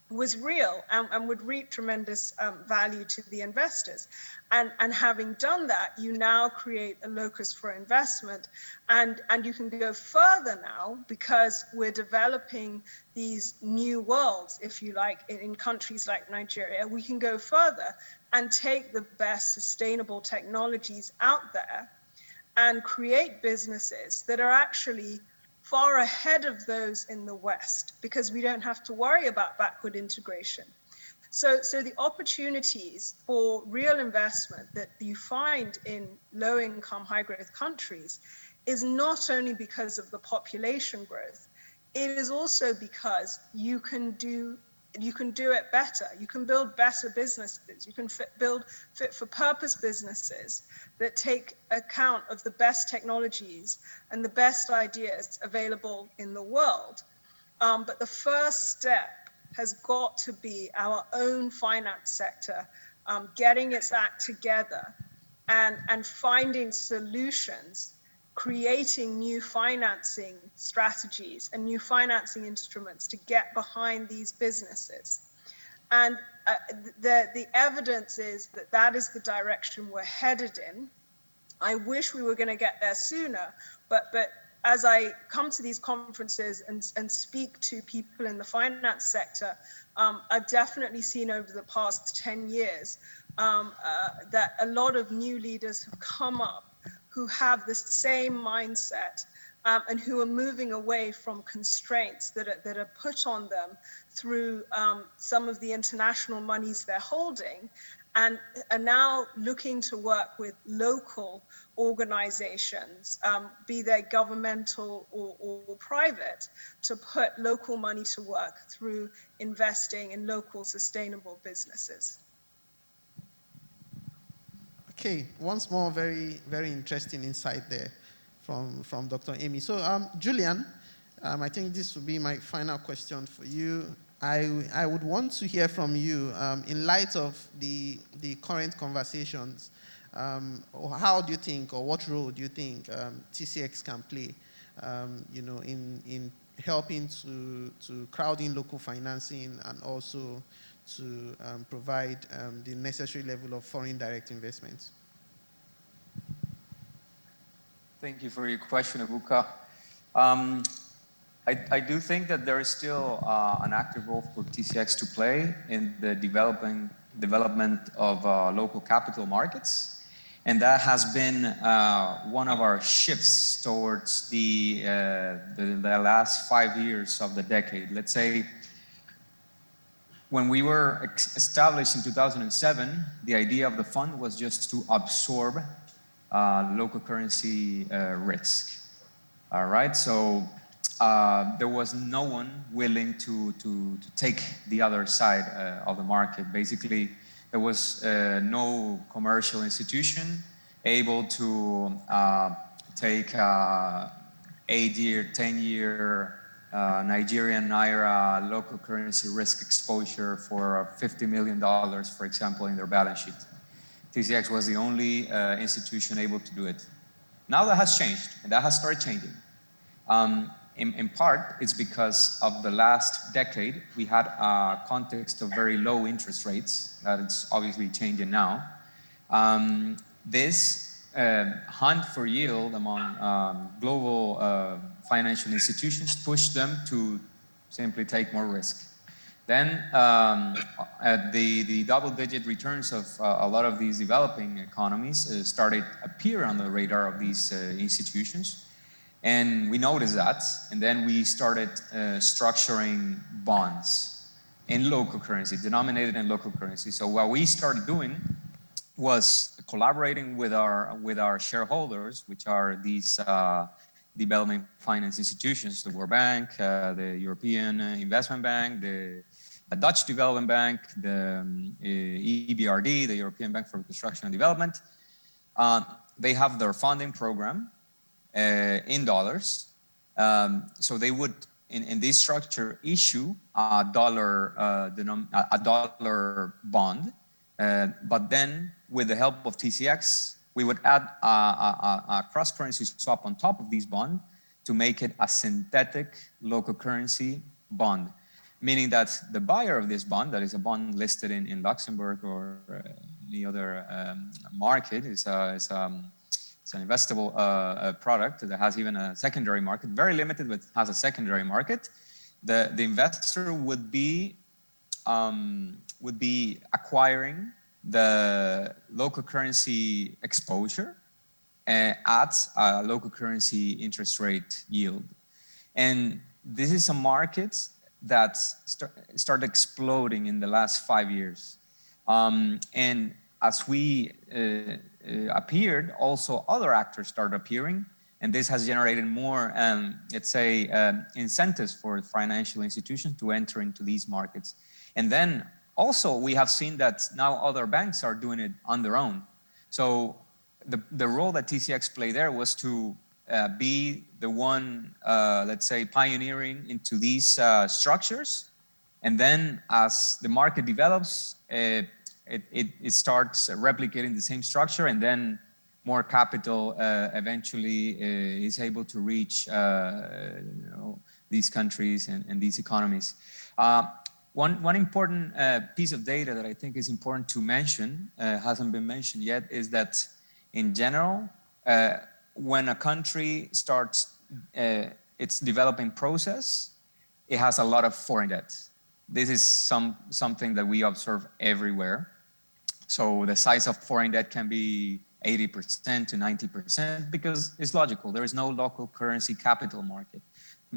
was real and would reap tremendous value to the investors. And having done that, you now create a locus for investment. And you can go further now because we're developing these new worlds, if you like, in countries like Nigeria. We can go further and take the best sustainable technologies out there and create businesses that are actually far ahead of those in the West, because we don't have to worry about backward integration. So the opportunities for real investment that you find in low-income, high-growth countries is not only because of the population growth, it is also because you can do it better. You can build better businesses. You can build fit-for-purpose businesses that take account of the best technologies and the best ideas available in the world. But the first step has got to be our own finance sector getting its act together and finding solutions, creating new financing strategies and new financing instruments to get behind these businesses. And the evidence is that is the direction we're headed in. I wish we were going to get there sooner, but as I come to these conferences and speak to people in the finance sector, I've definitely seen over the past 10 years that a lot of new leaders have come up who have the same mindset and who are moving away from constraints that are put on them through some of the international monies they're holding, and are now looking to work with local organizations, be they governmental or private, to put local money to work through investing in local sustainable businesses. Okay, once more, very, very interesting insight there from Dr. Amy. So, Julian, I think this will be my final question for you. I would want to hear from you in light of the current conversations. How do you think, or what role do you think TCX can play, in helping to crowd in local financing and also to provide the necessary level of foreign direct investments? Thank you for your question, Ebuka. I do think that there is still an active role for TCX to play in the development of local capital markets. And that has been one of our shifts towards the last 5 years of the decade. Let's say when we were established in 2007, the idea of the fund was just to absorb local currency risk. All right, so there was no one willing to take the other side of the market. Basically, there was no commercial institution able to take 8-year, 10-year Nigerian Naira local currency risk exposure for $50 million, for example, in their balance sheet. TCX was the only institution able to do it. Now that has changed, and that has started changing. In part, it's because of the last decade, we had a context of very low interest rates. That it's obviously changing now. This hunt for yield among global financial institutions pushed them to simply take more risk. Then the double-digit returns of a lot of these developing economies started appear on the radar of these institutions. And we noticed that, and then we started structuring bonds in local currency, denominated in local currency. So what we started doing was collaborating with our shareholders, which are these development finance institutions, the World Bank, the European Investment Bank, the Dutch Development Bank, the EBRD, the European Bank for Reconstruction and Development. They have their funding program in dollars. So they would, in this structure, issue a dollar bond, but then with the help of TCX, we would add a cross-currency swap on top of this bond to make it a synthetic local currency bond, meaning that the buyer of this bond, that is a bond listed in Luxembourg or any other market, it's an investable product that has even a secondary market, very limited, but has a secondary market. The investor would be acquiring the local currency exposure at a local currency interest rate yield. And this is a market that started exploding in the last 5 years. And as we appeared, also other actors started appearing, and this has generated more, let's say, incentives for financial institutions to enter into these markets. And then also we have seen that now other banks are doing it on their own. So the role that TCX played there was to be the one, let's say, pioneering into these structures. And then as the market develops, it starts replicating the same structure, and then more capital eventually is able to reach these countries and these economies. One important piece of data that I think is important to mention, hasn't been mentioned yet, is that in general, when a country starts its developing process, it has a lot of foreign debt. This is something that we observe everywhere. So the size of foreign debt can be 80% to 90% because it's logical. There is no local currency capital market.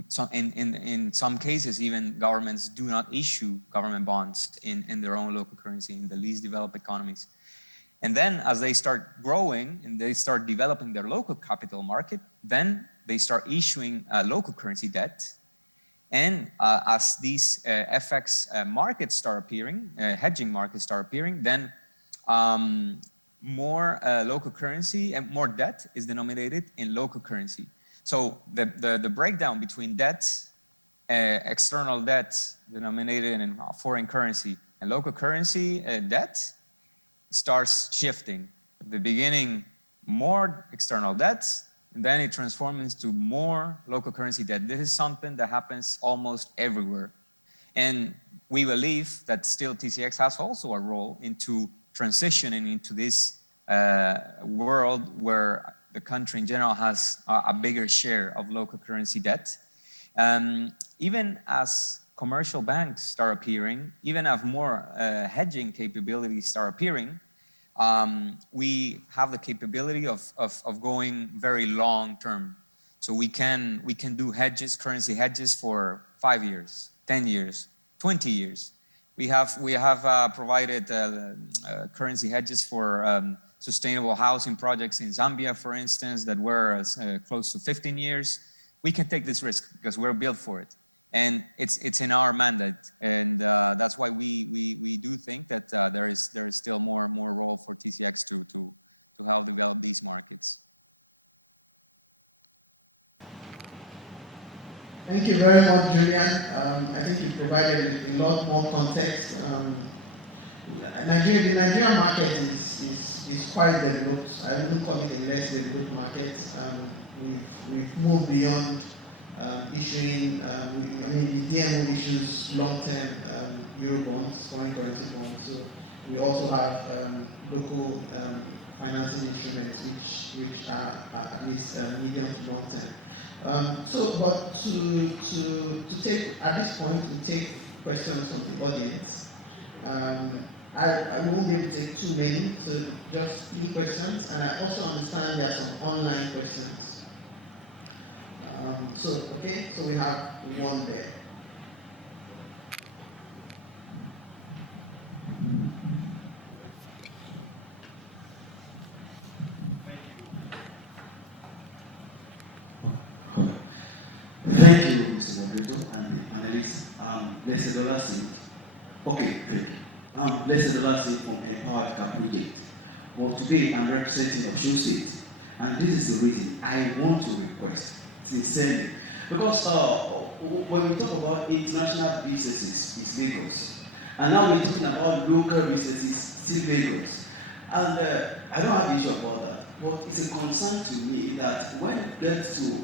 So in some cases, even governments do not issue government bonds in their own local currency in the least developed economies. And then as they start growing and they start developing their local capital market, then they start issuing local currency debt. And as these FX markets start appearing, hedging markets start appearing, then more local currency and more debt is denominated in local currency. So the breakdown between debt, external debt denominated in foreign currency and local currency debt starts shifting. At the beginning, more external debt, and then it transforms into more local currency debt. This is something that happens almost everywhere. And we believe that still TCX has also a role into transitioning into this world where the country in general has a bigger share of local currency debt. Even as commercial banks start appearing, even as more hedging capabilities start appearing, we have the capability of going very long term. So we can do hedges, currency hedges for 5 years, 10 years, 20 years. We have provided currency hedges for sustainable housing projects in Zambia, for instance, that were close to 15 years. We can take this risk because we're built for it. And it's in our mandate, and that's why we do think that there is still more role for TCX to help develop these markets. Thank you very much, Julian. I think you provided a lot more context. The Nigerian market is quite developed. I wouldn't call it a less developed market. We've moved beyond issuing, the DMO issues long-term euro bonds, foreign currency bonds. So we also have local financing instruments which are at least medium to long-term. But to take, at this point, we take questions from the audience. I won't be able to take too many, so just 3 questions. And I also understand there are some online questions. So we have one there. Thank you, Mr. Moderator, and the panelists. Blessed Dollar Saint. Okay, thank you. Blessed Dollar Saint from Empower Africa Project. Well, today I'm representing Osun State, and this is the reason I want to request, sincerely, because when we talk about international businesses, it's Lagos, and now we're talking about local businesses, still Lagos, and I don't have an issue about that, but it's a concern to me that when it gets to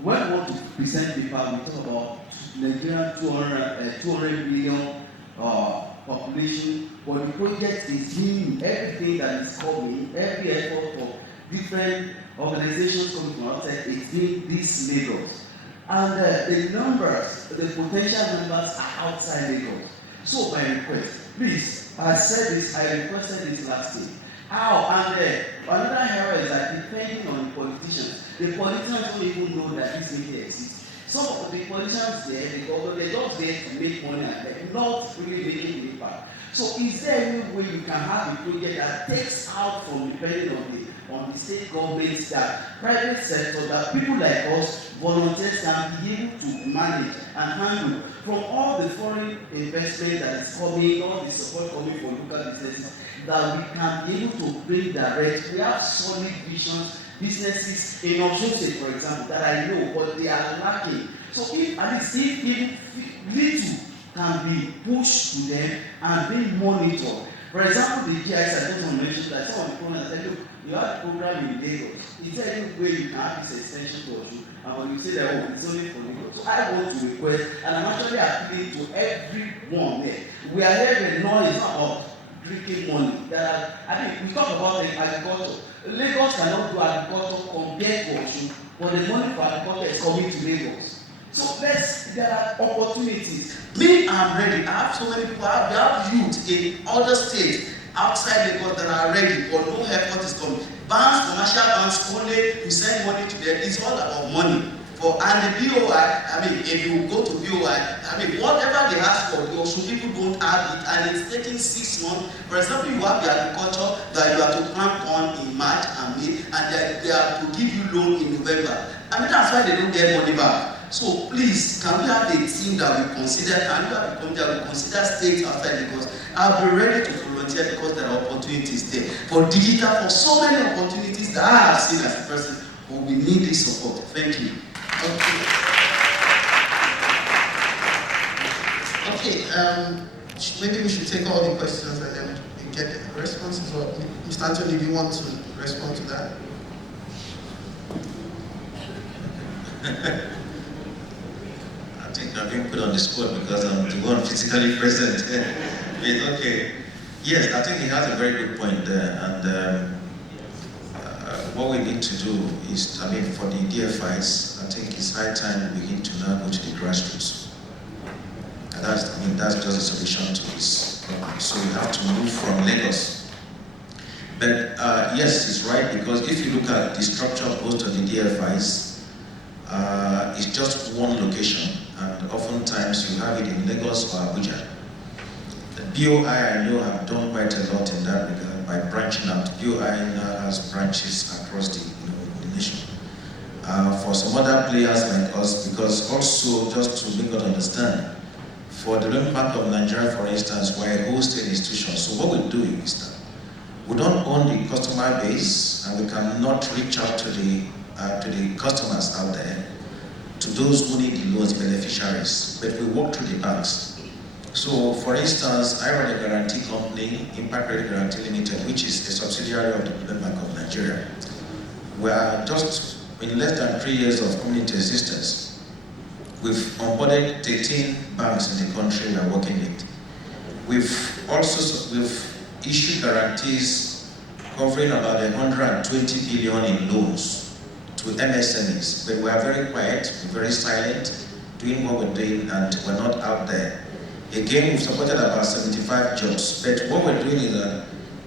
when we want to present paper, we talk about Nigerian 200 million population, but the project is being, everything that is coming, every effort of different organizations coming from outside, it's being this Lagos. And the numbers, the potential numbers are outside Lagos. So my request, please, I said this, I requested this last year. How? And another error is that depending on the politicians don't even know that this meeting exists. Some of the politicians there, the government, they're just there to make money and they're not really making the impact. So is there any way we can have a project that takes out from depending on the state governments, that private sector, that people like us, volunteers, can be able to manage and handle from all the foreign investment that is coming, all the support coming for local businesses, that we can be able to bring direct. We have solid visions, businesses in Osun State, for example, that I know, but they are lacking. So if at least if even little can be pushed to them and being monitored. For example, the GIS, I just want to mention that some of the programs, I said, look, you have the program in Lagos. Is there any way you can have this extension to Osun? But they will say that, oh, it's only for Lagos. So I want to request, and I'm actually appealing to everyone there. We are hearing noise, it's not about drinking money. We talk about agriculture. Lagos cannot do agriculture compared to Osun, but the money for agriculture is coming to Lagos. So there are opportunities. Me, I'm ready. I have so many people, we have youth in other states outside Lagos that are ready, but no effort is coming. Banks, commercial banks, only you send money to them. It's all about money. And the BOI, if you go to BOI, whatever they ask for, the Osun people don't have it, and it's taking 6 months. For example, you have the agriculture that you have to plant on in March and May, and they have to give you loan in November. That's why they don't get money back. So please, can we have a team that we consider, and we have a company that we consider states outside Lagos? I'll be ready to volunteer because there are opportunities there. For digital, for so many opportunities that I have seen as a person, but we need this support. Thank you. Okay, maybe we should take all the questions and then we get the response as well. Mr. Anthony, do you want to respond to that? I think I've been put on the spot because I'm the one physically present. It's okay. Yes, I think he has a very good point there, and what we need to do is, for the DFIs, I think it's high time we begin to now go to the grassroots. And that's just a solution to this problem. So we have to move from Lagos. But yes, it's right, because if you look at the structure of most of the DFIs, it's just one location, and oftentimes you have it in Lagos or Abuja. The BOI, I know, have done quite a lot in that regard by branching out. BOI now has branches across the nation. For some other players like us, because also, just to make us understand, for the Loan Bank of Nigeria, for instance, we're a wholesale institution. So what we're doing is that we don't own the customer base, and we cannot reach out to the customers out there, to those who need the loans, beneficiaries, but we work through the banks. So, for instance, I run a guarantee company, Impact Credit Guarantee Limited, which is a subsidiary of the Loan Bank of Nigeria. We are just in less than 3 years of coming into existence. We've onboarded 13 banks in the country we're working with. We've issued guarantees covering about 120 billion in loans to MSMEs, but we are very quiet, we're very silent, doing what we're doing, and we're not out there. Again, we've supported about 75 jobs, but what we're doing is that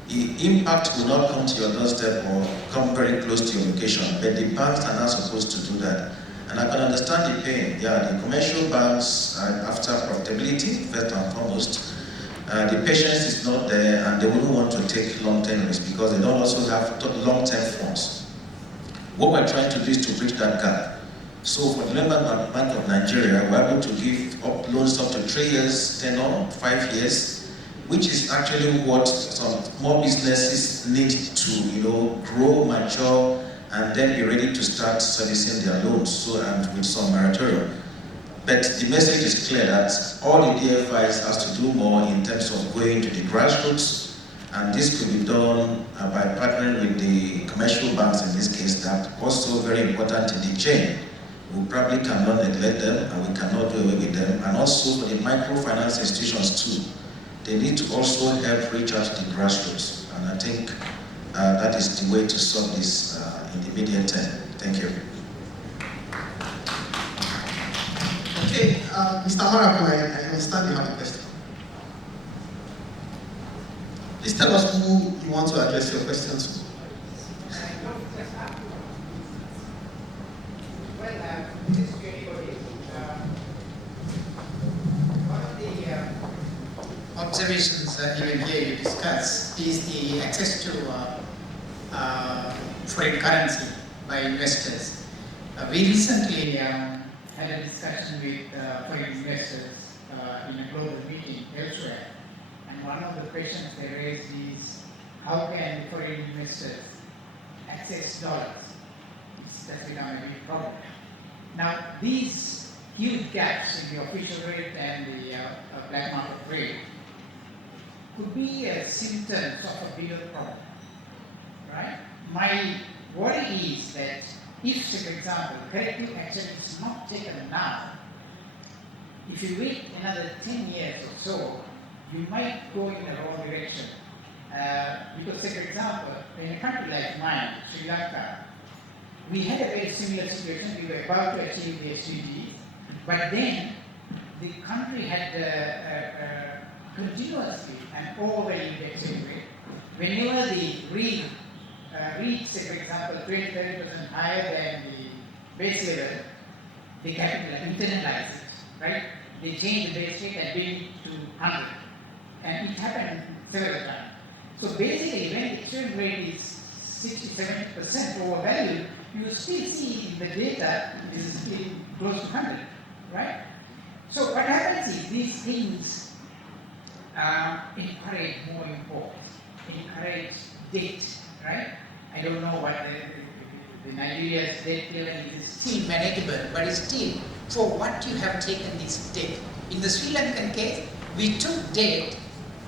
the impact will not come to your doorstep or come very close to your location, but the banks are not supposed to do that. And I can understand the pain. Yeah, the commercial banks are after profitability, first and foremost. The patience is not there, and they wouldn't want to take long-term risks because they don't also have long-term funds. What we're trying to do is to bridge that gap. So for the National Bank of Nigeria, we're able to give loans up to 3 years, 10 or 5 years, which is actually what some small businesses need to, grow, mature, and then be ready to start servicing their loans. So, and with some moratorium. But the message is clear that all the DFIs has to do more in terms of going to the grassroots, and this could be done by partnering with the commercial banks in this case, that also very important in the chain. We probably cannot neglect them, and we cannot do away with them. And also for the microfinance institutions too, they need to also help reach out to the grassroots. And I think that is the way to solve this in the medium term. Thank you. Okay, Mr. Marapo, I understand you have a question. Please tell us who you want to address your questions to. Observations you here discuss is the access to foreign currency by investors. We recently had a discussion with foreign investors in a global meeting elsewhere, and one of the questions they raised is how can foreign investors access dollars? It has become a big problem. Now these huge gaps in the official rate and the black market rate could be symptoms of a bigger problem, right? My worry is that if, say for example, corrective action is not taken now, if you wait another 10 years or so, you might go in the wrong direction. Because say for example, in a country like mine, Sri Lanka, we had a very similar situation. We were about to achieve the SDGs, but then the country had continuously an overvalued exchange rate. Whenever the real reach, say for example, 20-30% higher than the base level, they internalize it, right? They change the base rate and bring it to 100. And it happened several times. So basically, when the exchange rate is 60-70% overvalued, you still see in the data, it is still close to 100, right? So what happens is these things encourage more imports, encourage debt, right? I don't know what the Nigeria's debt level is still manageable, but still, for what you have taken this debt. In the Sri Lankan case, we took debt,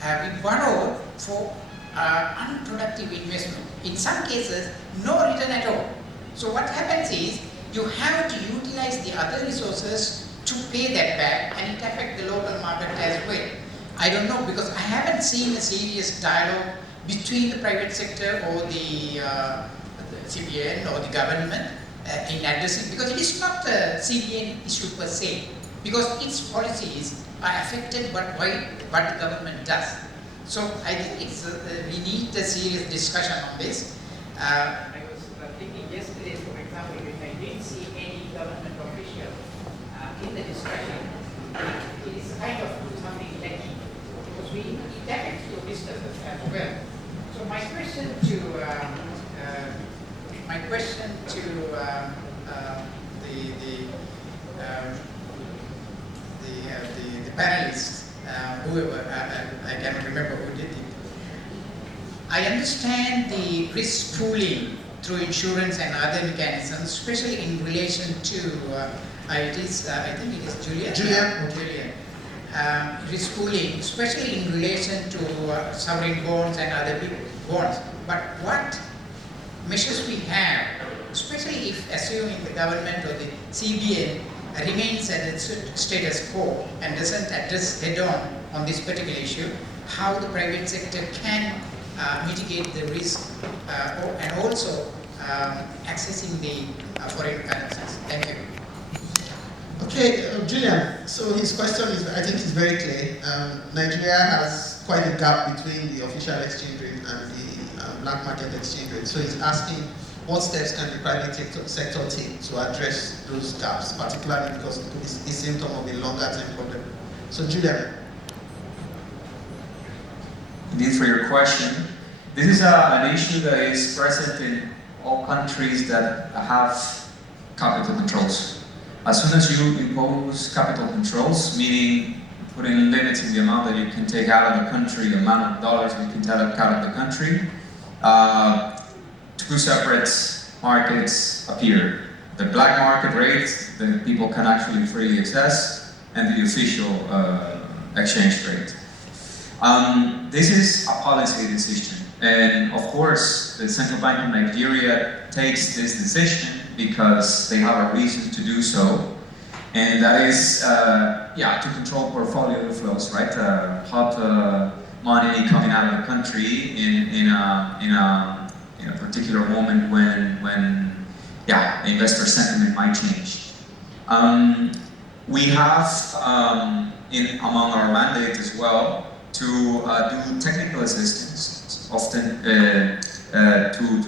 we borrowed for unproductive investment. In some cases, no return at all. So what happens is, you have to utilize the other resources to pay that back, and it affects the local market as well. I don't know, because I haven't seen a serious dialogue between the private sector or the CBN or the government in addressing, because it is not a CBN issue per se, because its policies are affected by what the government does. So I think it's we need a serious discussion on this. I was thinking yesterday, for example, if I didn't see any government official in the discussion, it is kind of something lacking, because we need to businesses as well. So my question to the panelists, whoever, I cannot remember who did it. I understand the risk pooling through insurance and other mechanisms, especially in relation to, I think it is Julian? Julian. Risk pooling, especially in relation to sovereign bonds and other big bonds. But what measures we have, especially if assuming the government or the CBN remains at its status quo and doesn't address head-on this particular issue, how the private sector can mitigate the risk and also accessing the foreign currencies. Thank you. Okay, Julian, so his question is, I think it's very clear. Nigeria has quite a gap between the official exchange rate and the black market exchange rate. So he's asking, what steps can the private sector take to address those gaps, particularly because it could be a symptom of a longer term problem? So Julian. Indeed, for your question. This is an issue that is present in all countries that have capital controls. As soon as you impose capital controls, meaning putting limits in the amount that you can take out of the country, the amount of dollars you can take out of the country, two separate markets appear. The black market rate that people can actually freely access, and the official exchange rate. This is a policy decision. And of course, the Central Bank of Nigeria takes this decision because they have a reason to do so. And that is, to control portfolio flows, right? Hot money coming out of the country in a particular moment when investor sentiment might change. We have, among our mandates as well, to do technical assistance, often to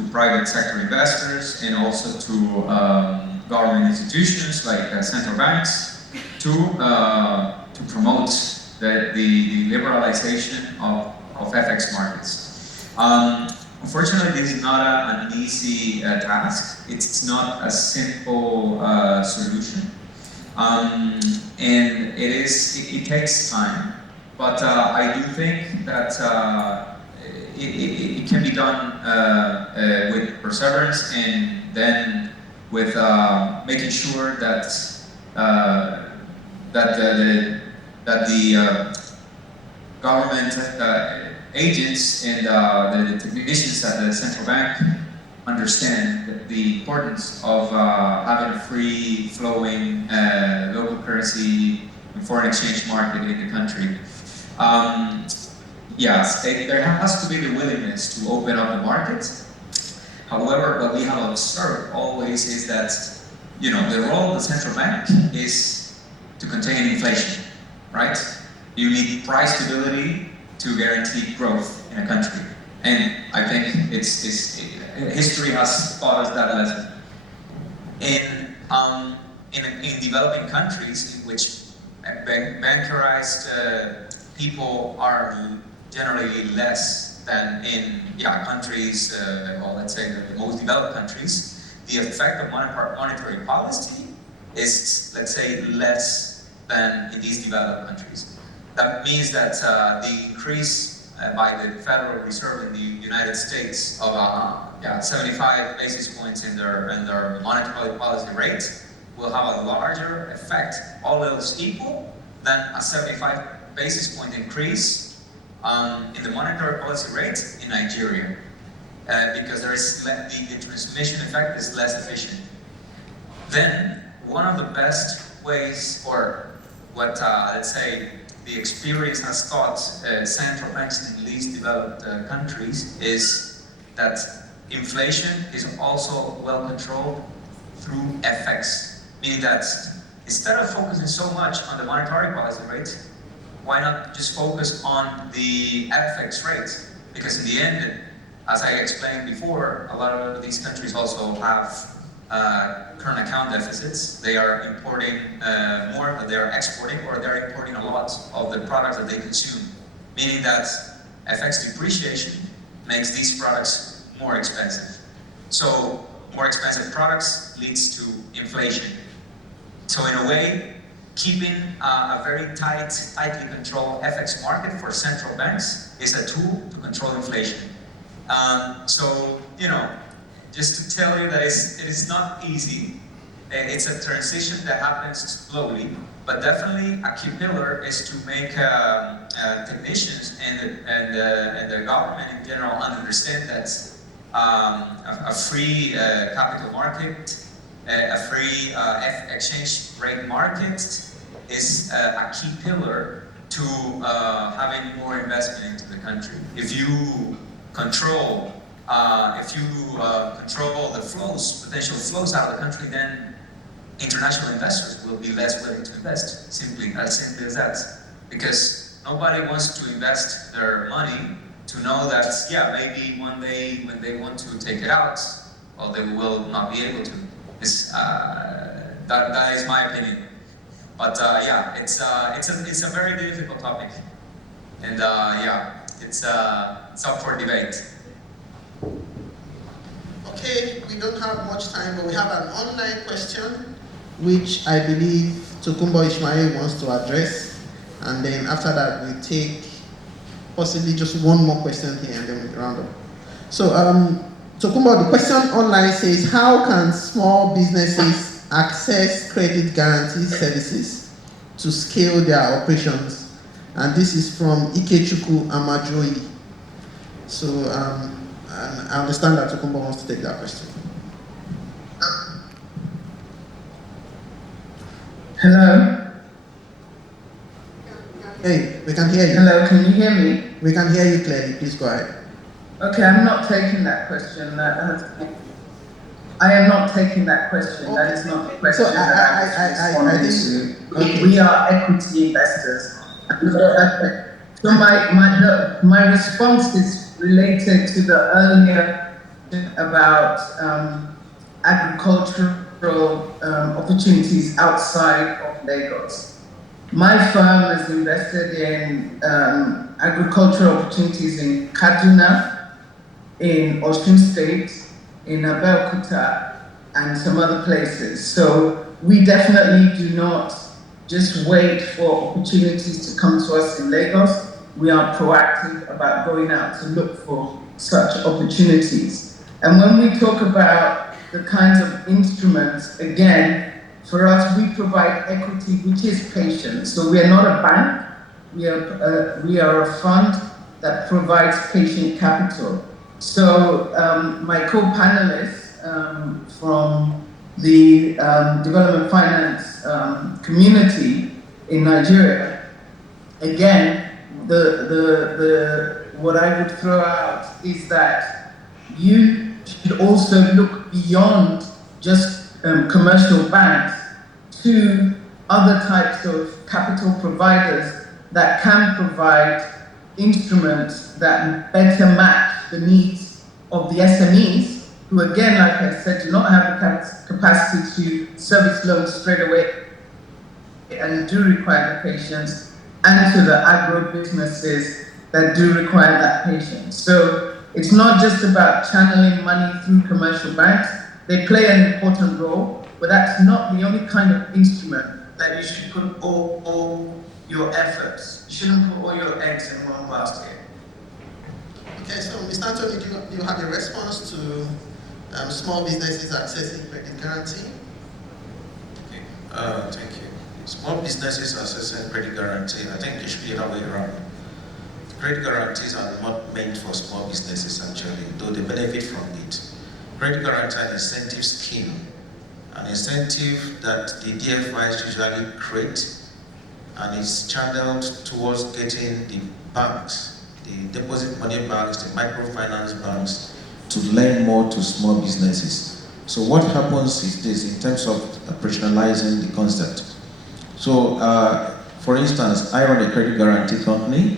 private sector investors and also to government institutions like central banks to promote the liberalization of FX markets. Unfortunately, this is not an easy task. It's not a simple solution, and it takes time. But I do think that it can be done with perseverance and then with making sure that the government agents and the technicians at the central bank understand the importance of having a free-flowing local currency and foreign exchange market in the country. Yes, there has to be the willingness to open up the market. However, what we have observed always is that, the role of the central bank is to contain inflation, right? You need price stability to guarantee growth in a country. And I think history has taught us that lesson. In developing countries in which bankerized people are generally less than in countries, let's say the most developed countries, the effect of monetary policy is, let's say, less than in these developed countries. That means that the increase by the Federal Reserve in the United States of 75 basis points in their monetary policy rate will have a larger effect, all else equal, than a 75 basis point increase in the monetary policy rate in Nigeria, because there is the transmission effect is less efficient. Then, one of the best ways, or what let's say the experience has taught central banks in least developed countries, is that inflation is also well controlled through FX, meaning that instead of focusing so much on the monetary policy rate, why not just focus on the FX rate? Because in the end, as I explained before, a lot of these countries also have current account deficits. They are importing more than they are exporting, or they're importing a lot of the products that they consume. Meaning that FX depreciation makes these products more expensive. So more expensive products leads to inflation. So in a way, keeping a very tightly controlled FX market for central banks is a tool to control inflation. Just to tell you that it is not easy. It's a transition that happens slowly, but definitely a key pillar is to make technicians and the government in general understand that a free capital market, a free exchange rate market is a key pillar to having more investment into the country. If you control the flows, potential flows out of the country, then international investors will be less willing to invest, simply as that. Because nobody wants to invest their money to know that, yeah, maybe one day when they want to take it out, well, they will not be able to. That is my opinion. But yeah, it's a very difficult topic, and yeah, it's up for debate. Okay, we don't have much time, but we have an online question, which I believe Tokunbo Ishmael wants to address, and then after that we take possibly just one more question here, and then we round up. So, Tokunbo, the question online says, how can small businesses access credit guarantee services to scale their operations? And this is from Ikechukwu Amadroyi. So, and I understand that Tokunbo wants to take that question. Hello? Hey, we can hear you. Hello, can you hear me? We can hear you clearly, please go ahead. Okay, I'm not taking that question. I am not taking that question. That is not the question that I'm responding to. Okay. We are equity investors. So my response is related to the earlier about agricultural opportunities outside of Lagos. My firm has invested in agricultural opportunities in Kaduna, in Osun State, in Abeokuta, and some other places. So we definitely do not just wait for opportunities to come to us in Lagos. We are proactive about going out to look for such opportunities. And when we talk about the kinds of instruments, again, for us, we provide equity, which is patient. So we are not a bank. We are a fund that provides patient capital. So my co-panelists from the development finance community in Nigeria, again, what I would throw out is that you should also look beyond just commercial banks to other types of capital providers that can provide instruments that better match the needs of the SMEs, who again, like I said, do not have the capacity to service loans straight away and do require the patience, and to the agro businesses that do require that patience. So it's not just about channeling money through commercial banks. They play an important role, but that's not the only kind of instrument that you should put all your efforts. You shouldn't put all your eggs in one basket. Okay, so Mr. Anthony, do you have a response to small businesses accessing credit guarantee? Okay, thank you. Small businesses accessing credit guarantee, I think it should be the other way around. Credit guarantees are not meant for small businesses actually, though they benefit from it. Credit guarantee is an incentive scheme, an incentive that the DFIs usually create, and it's channeled towards getting the banks, the deposit money banks, the microfinance banks, to lend more to small businesses. So what happens is this in terms of operationalizing the concept. So, for instance, I run a credit guarantee company.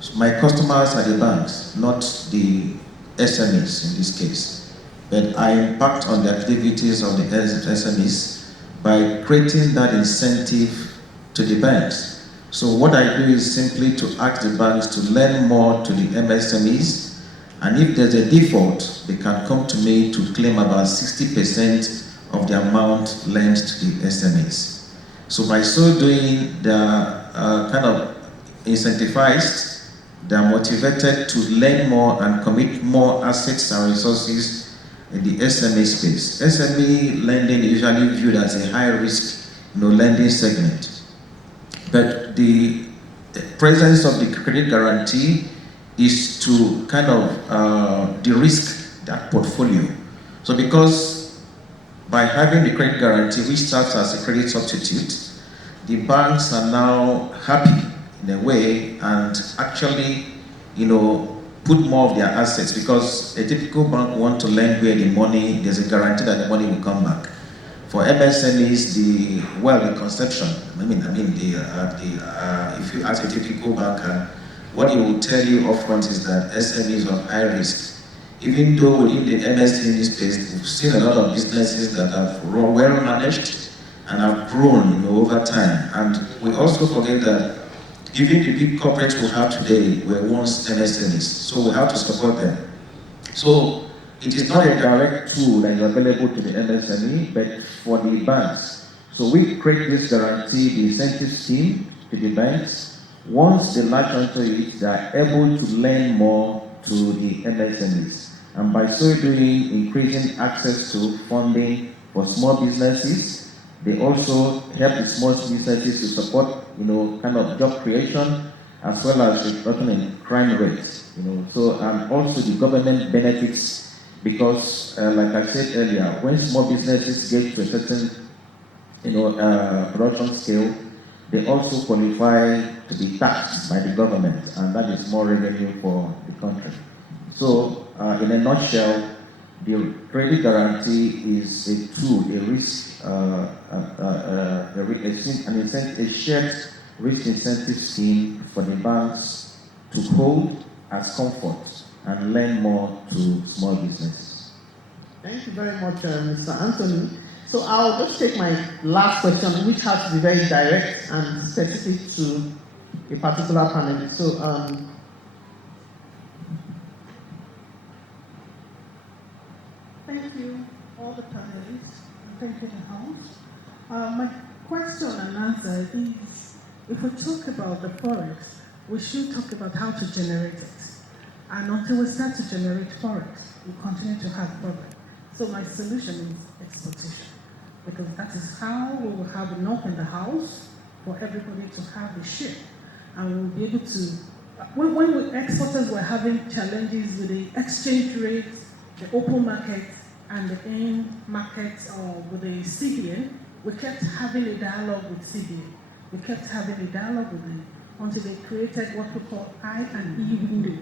So my customers are the banks, not the SMEs in this case. But I impact on the activities of the SMEs by creating that incentive to the banks. So what I do is simply to ask the banks to lend more to the MSMEs, and if there's a default, they can come to me to claim about 60% of the amount lent to the SMEs. So by so doing, they're kind of incentivized, they're motivated to lend more and commit more assets and resources in the SME space. SME lending is usually viewed as a high-risk lending segment. But the presence of the credit guarantee is to kind of de-risk that portfolio. So because by having the credit guarantee, which serves as a credit substitute, the banks are now happy in a way and actually, put more of their assets, because a typical bank wants to lend where the money, there's a guarantee that the money will come back. For MSMEs, the conception, if you ask a typical banker, what he will tell you upfront is that SMEs are high risk. Even though within the MSME space, we've seen a lot of businesses that are well managed and have grown over time. And we also forget that given the big corporates we have today were once MSMEs, so we have to support them. So it is not a direct tool that is available to the MSME, but for the banks. So we create this guarantee, the incentive scheme to the banks. Once they latch onto it, they are able to lend more to the MSMEs. And by so doing, increasing access to funding for small businesses, they also help the small businesses to support, kind of job creation, as well as reduction in crime rate. So, and also the government benefits because, like I said earlier, when small businesses get to a certain, production scale, they also qualify to be taxed by the government, and that is more revenue for the country. So, in a nutshell, the credit guarantee is a tool, a risk, a shared risk incentive scheme for the banks to hold as comfort and lend more to small businesses. Thank you very much, Mr. Anthony. So I'll just take my last question, which has to be very direct and specific to a particular panelist. So, thank you, all the panelists, and thank you, the house. My question and answer is, if we talk about the forex, we should talk about how to generate it. And until we start to generate forex, we continue to have problems. So my solution is exportation, because that is how we will have enough in the house for everybody to have a share. And we'll be able to, when exporters were having challenges with the exchange rate, the open market, and the in market with the CBN, we kept having a dialogue with CBN. We kept having a dialogue with them until they created what we call I and E window,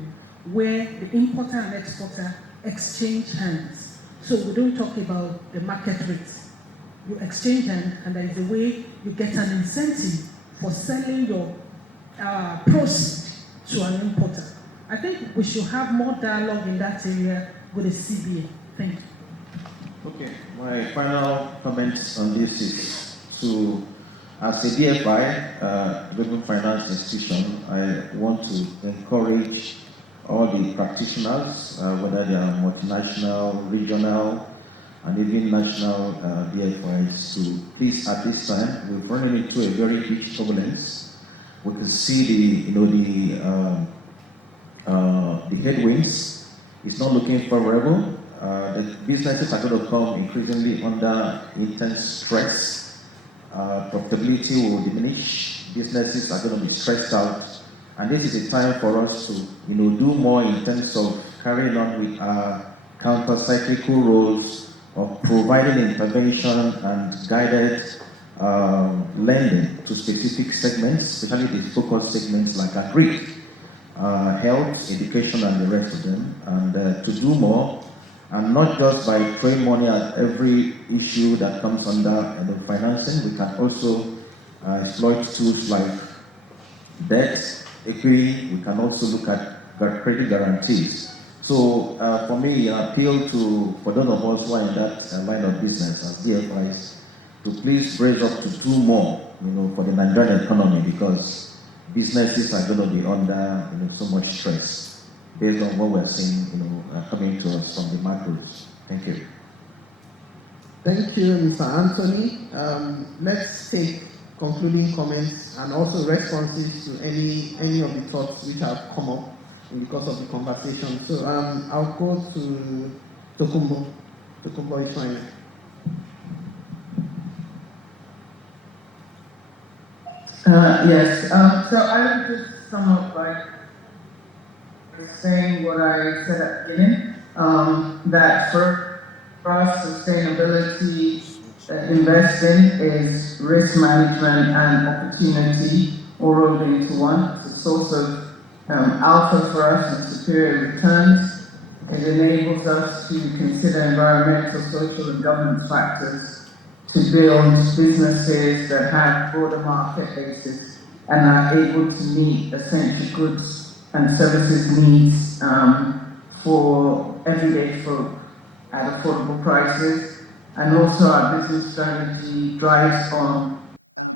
where the importer and exporter exchange hands. So we don't talk about the market rate. You exchange hands, and there is a way you get an incentive for selling your proceeds to an importer. I think we should have more dialogue in that area with the CBN. Thank you. Okay, my final comment on this is to, as a DFI, Development Finance Institution, I want to encourage all the practitioners, whether they are multinational, regional, and even national DFIs, to please, at this time, we've run into a very huge turbulence. We can see the headwinds. It's not looking favorable. The businesses are going to come increasingly under intense stress. Profitability will diminish. Businesses are going to be stressed out. And this is a time for us to, do more in terms of carrying on with our counter-cyclical roles of providing intervention and guided lending to specific segments, especially the focus segments like agri, health, education, and the rest of them, and to do more, and not just by throwing money at every issue that comes under financing. We can also exploit tools like debt, equity. We can also look at credit guarantees. So for me, an appeal for those of us who are in that line of business as DFIs, to please brace up to do more, for the Nigerian economy, because businesses are going to be under, so much stress based on what we're seeing, coming to us from the macros. Thank you. Thank you, Mr. Anthony. Let's take concluding comments and also responses to any of the thoughts which have come up in the course of the conversation. So I'll go to Tokunbo Ishmael. Yes, so I would just sum up by saying what I said at the beginning, that for us, sustainability investing is risk management and opportunity all rolled into one. It's a source of alpha for us and superior returns. It enables us to consider environmental, social, and governance factors to build businesses that have broader market bases and are able to meet essential goods and services needs for everyday folk at affordable prices. And also our business strategy drives on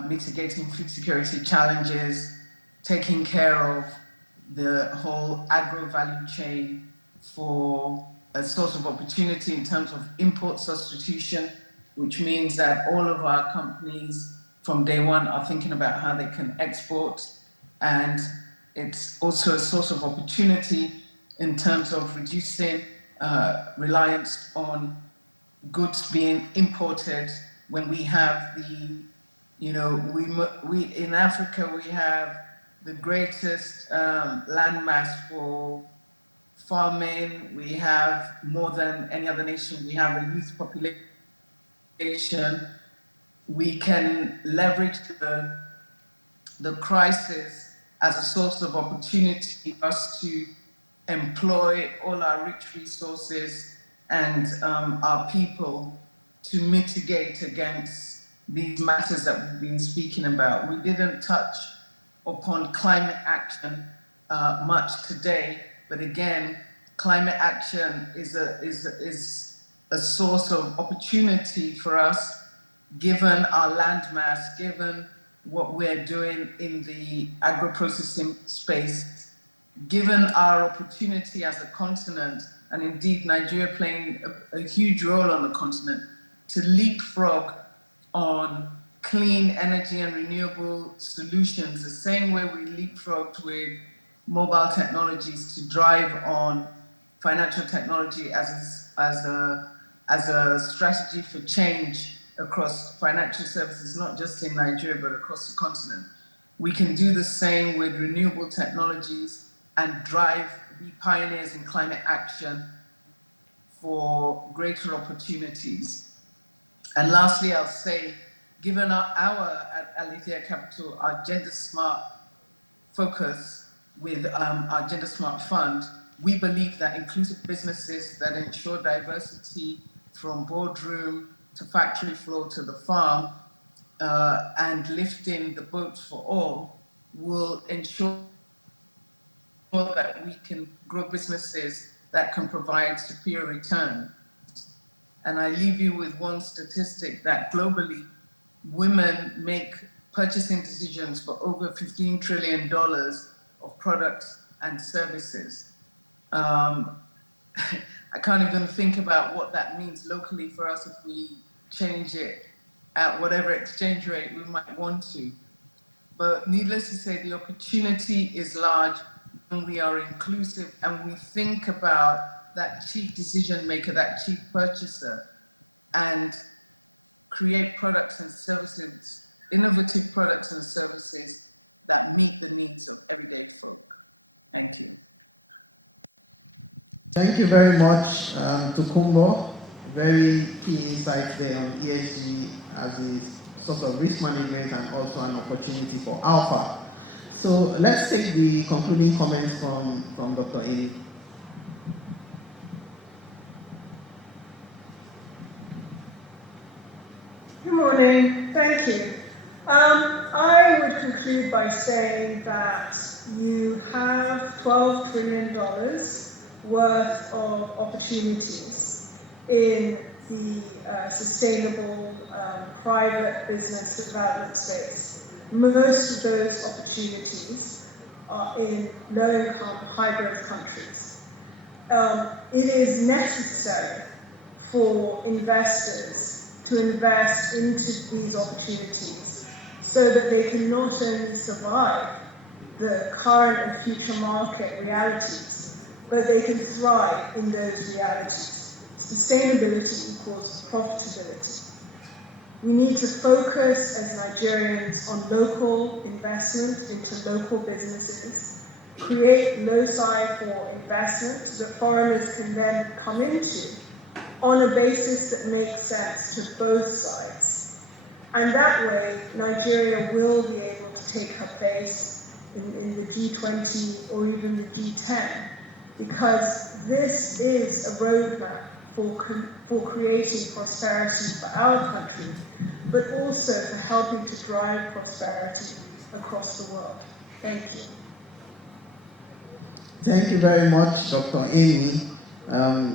mitigating food security challenges, taking care of the whole agro value chain for a source of opportunity in terms of import substitution, which means that all of our companies from day one are thinking about how they can export. And it's also a source of opportunity in terms of reducing reliance on goods being imported when we have the, we in Africa, we have the greatest landmass for farming. We have more than any other nation. We have a youth population. We can leverage the crisis as a source of opportunity for us to employ all our rich resources and our people to mitigate against these matters that we've been speaking about. We didn't touch upon climate action much today, but again, climate action is a source of opportunity for us, given our land mass, given what we're doing in the agro-processing space, given our opportunity as a continent, and indeed Nigeria playing a huge role on the continent, to leapfrog on clean energy and renewable solutions, the same way we leapfrogged with mobile technologies to drive on financial technology as a strategy for change across financial services, not just in Nigeria, but across the continent. We can do the same with renewable technologies and be pioneers in climate action for greater opportunities. And lastly, I'll say, given at Alithea Capital, our gender smart focus with our Gender Smart Fund, we believe that inclusive businesses that ensure diversity from boardroom to factory floor to the farm and lifting the boats for all will ensure that we can grow businesses that can provide superior return. And I leave you with one statistic that globally, women make purchasing decisions for over $15 trillion of products and services. I can't even think about what that means locally for us if we change it at whatever exchange rate we might want to. But needless to say, the opportunity is large when we are inclusive and we think about that chief decision maker, that chief purchaser, and create products and services, innovative products and services that meet the needs of everyday folk. Thank you. Thank you very much, Tokunbo. Very key insights there on ESG as a source of risk management and also an opportunity for alpha. So let's take the concluding comments from Dr. Ini. Good morning, thank you. I would conclude by saying that you have $12 trillion worth of opportunities in the sustainable private business development space. Most of those opportunities are in low-income, high-growth countries. It is necessary for investors to invest into these opportunities so that they can not only survive the current and future market realities, but they can thrive in those realities. Sustainability equals profitability. We need to focus as Nigerians on local investment into local businesses, create loci for investment that foreigners can then come into on a basis that makes sense to both sides. And that way, Nigeria will be able to take her place in the G20 or even the G10, because this is a roadmap for creating prosperity for our country, but also for helping to drive prosperity across the world. Thank you. Thank you very much, Dr. Amy.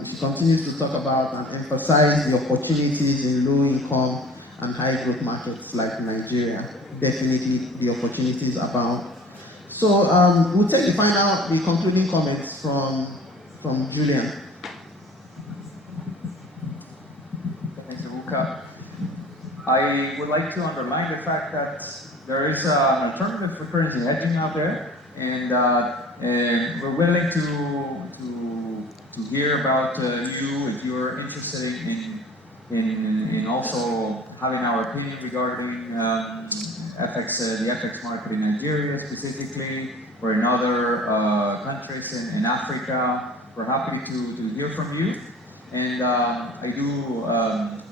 She continues to talk about and emphasize the opportunities in low-income and high-growth markets like Nigeria. Definitely the opportunities abound. So we'll take the concluding comments from Julian. Thanks, Ebuka. I would like to underline the fact that there is an alternative for currency hedging out there, and we're willing to hear about you if you're interested in also having our opinion regarding FX, the FX market in Nigeria specifically, or in other countries in Africa. We're happy to hear from you. And I do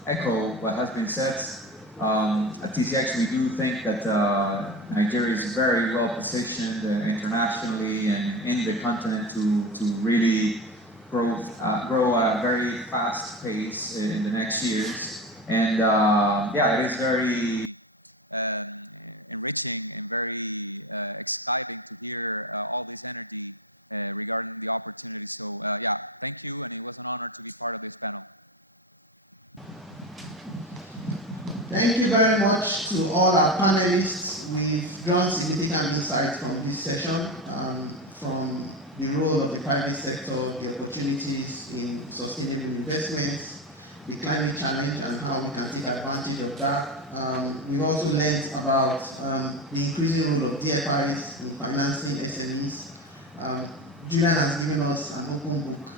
echo what has been said. At TCX, we do think that Nigeria is very well positioned internationally and in the continent to really grow at a very fast pace in the next years. And yeah, it is very enriching and very exciting to hear all this energy regarding the opportunity. So yeah, thank you, and it was an honor to be part of this panel. Thank you very much to all our panelists. We've drawn significant insights from this session, from the role of the private sector, the opportunities in sustainable investments, the climate challenge and how we can take advantage of that. We've also learned about the increasing role of DFIs in financing SMEs. Julian has given us an open book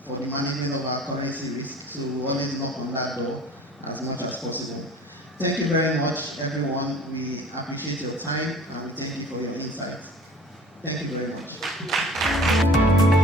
for the management of our currency risk, so we'll always knock on that door as much as possible. Thank you very much, everyone. We appreciate your time and we thank you for your insights. Thank you very much.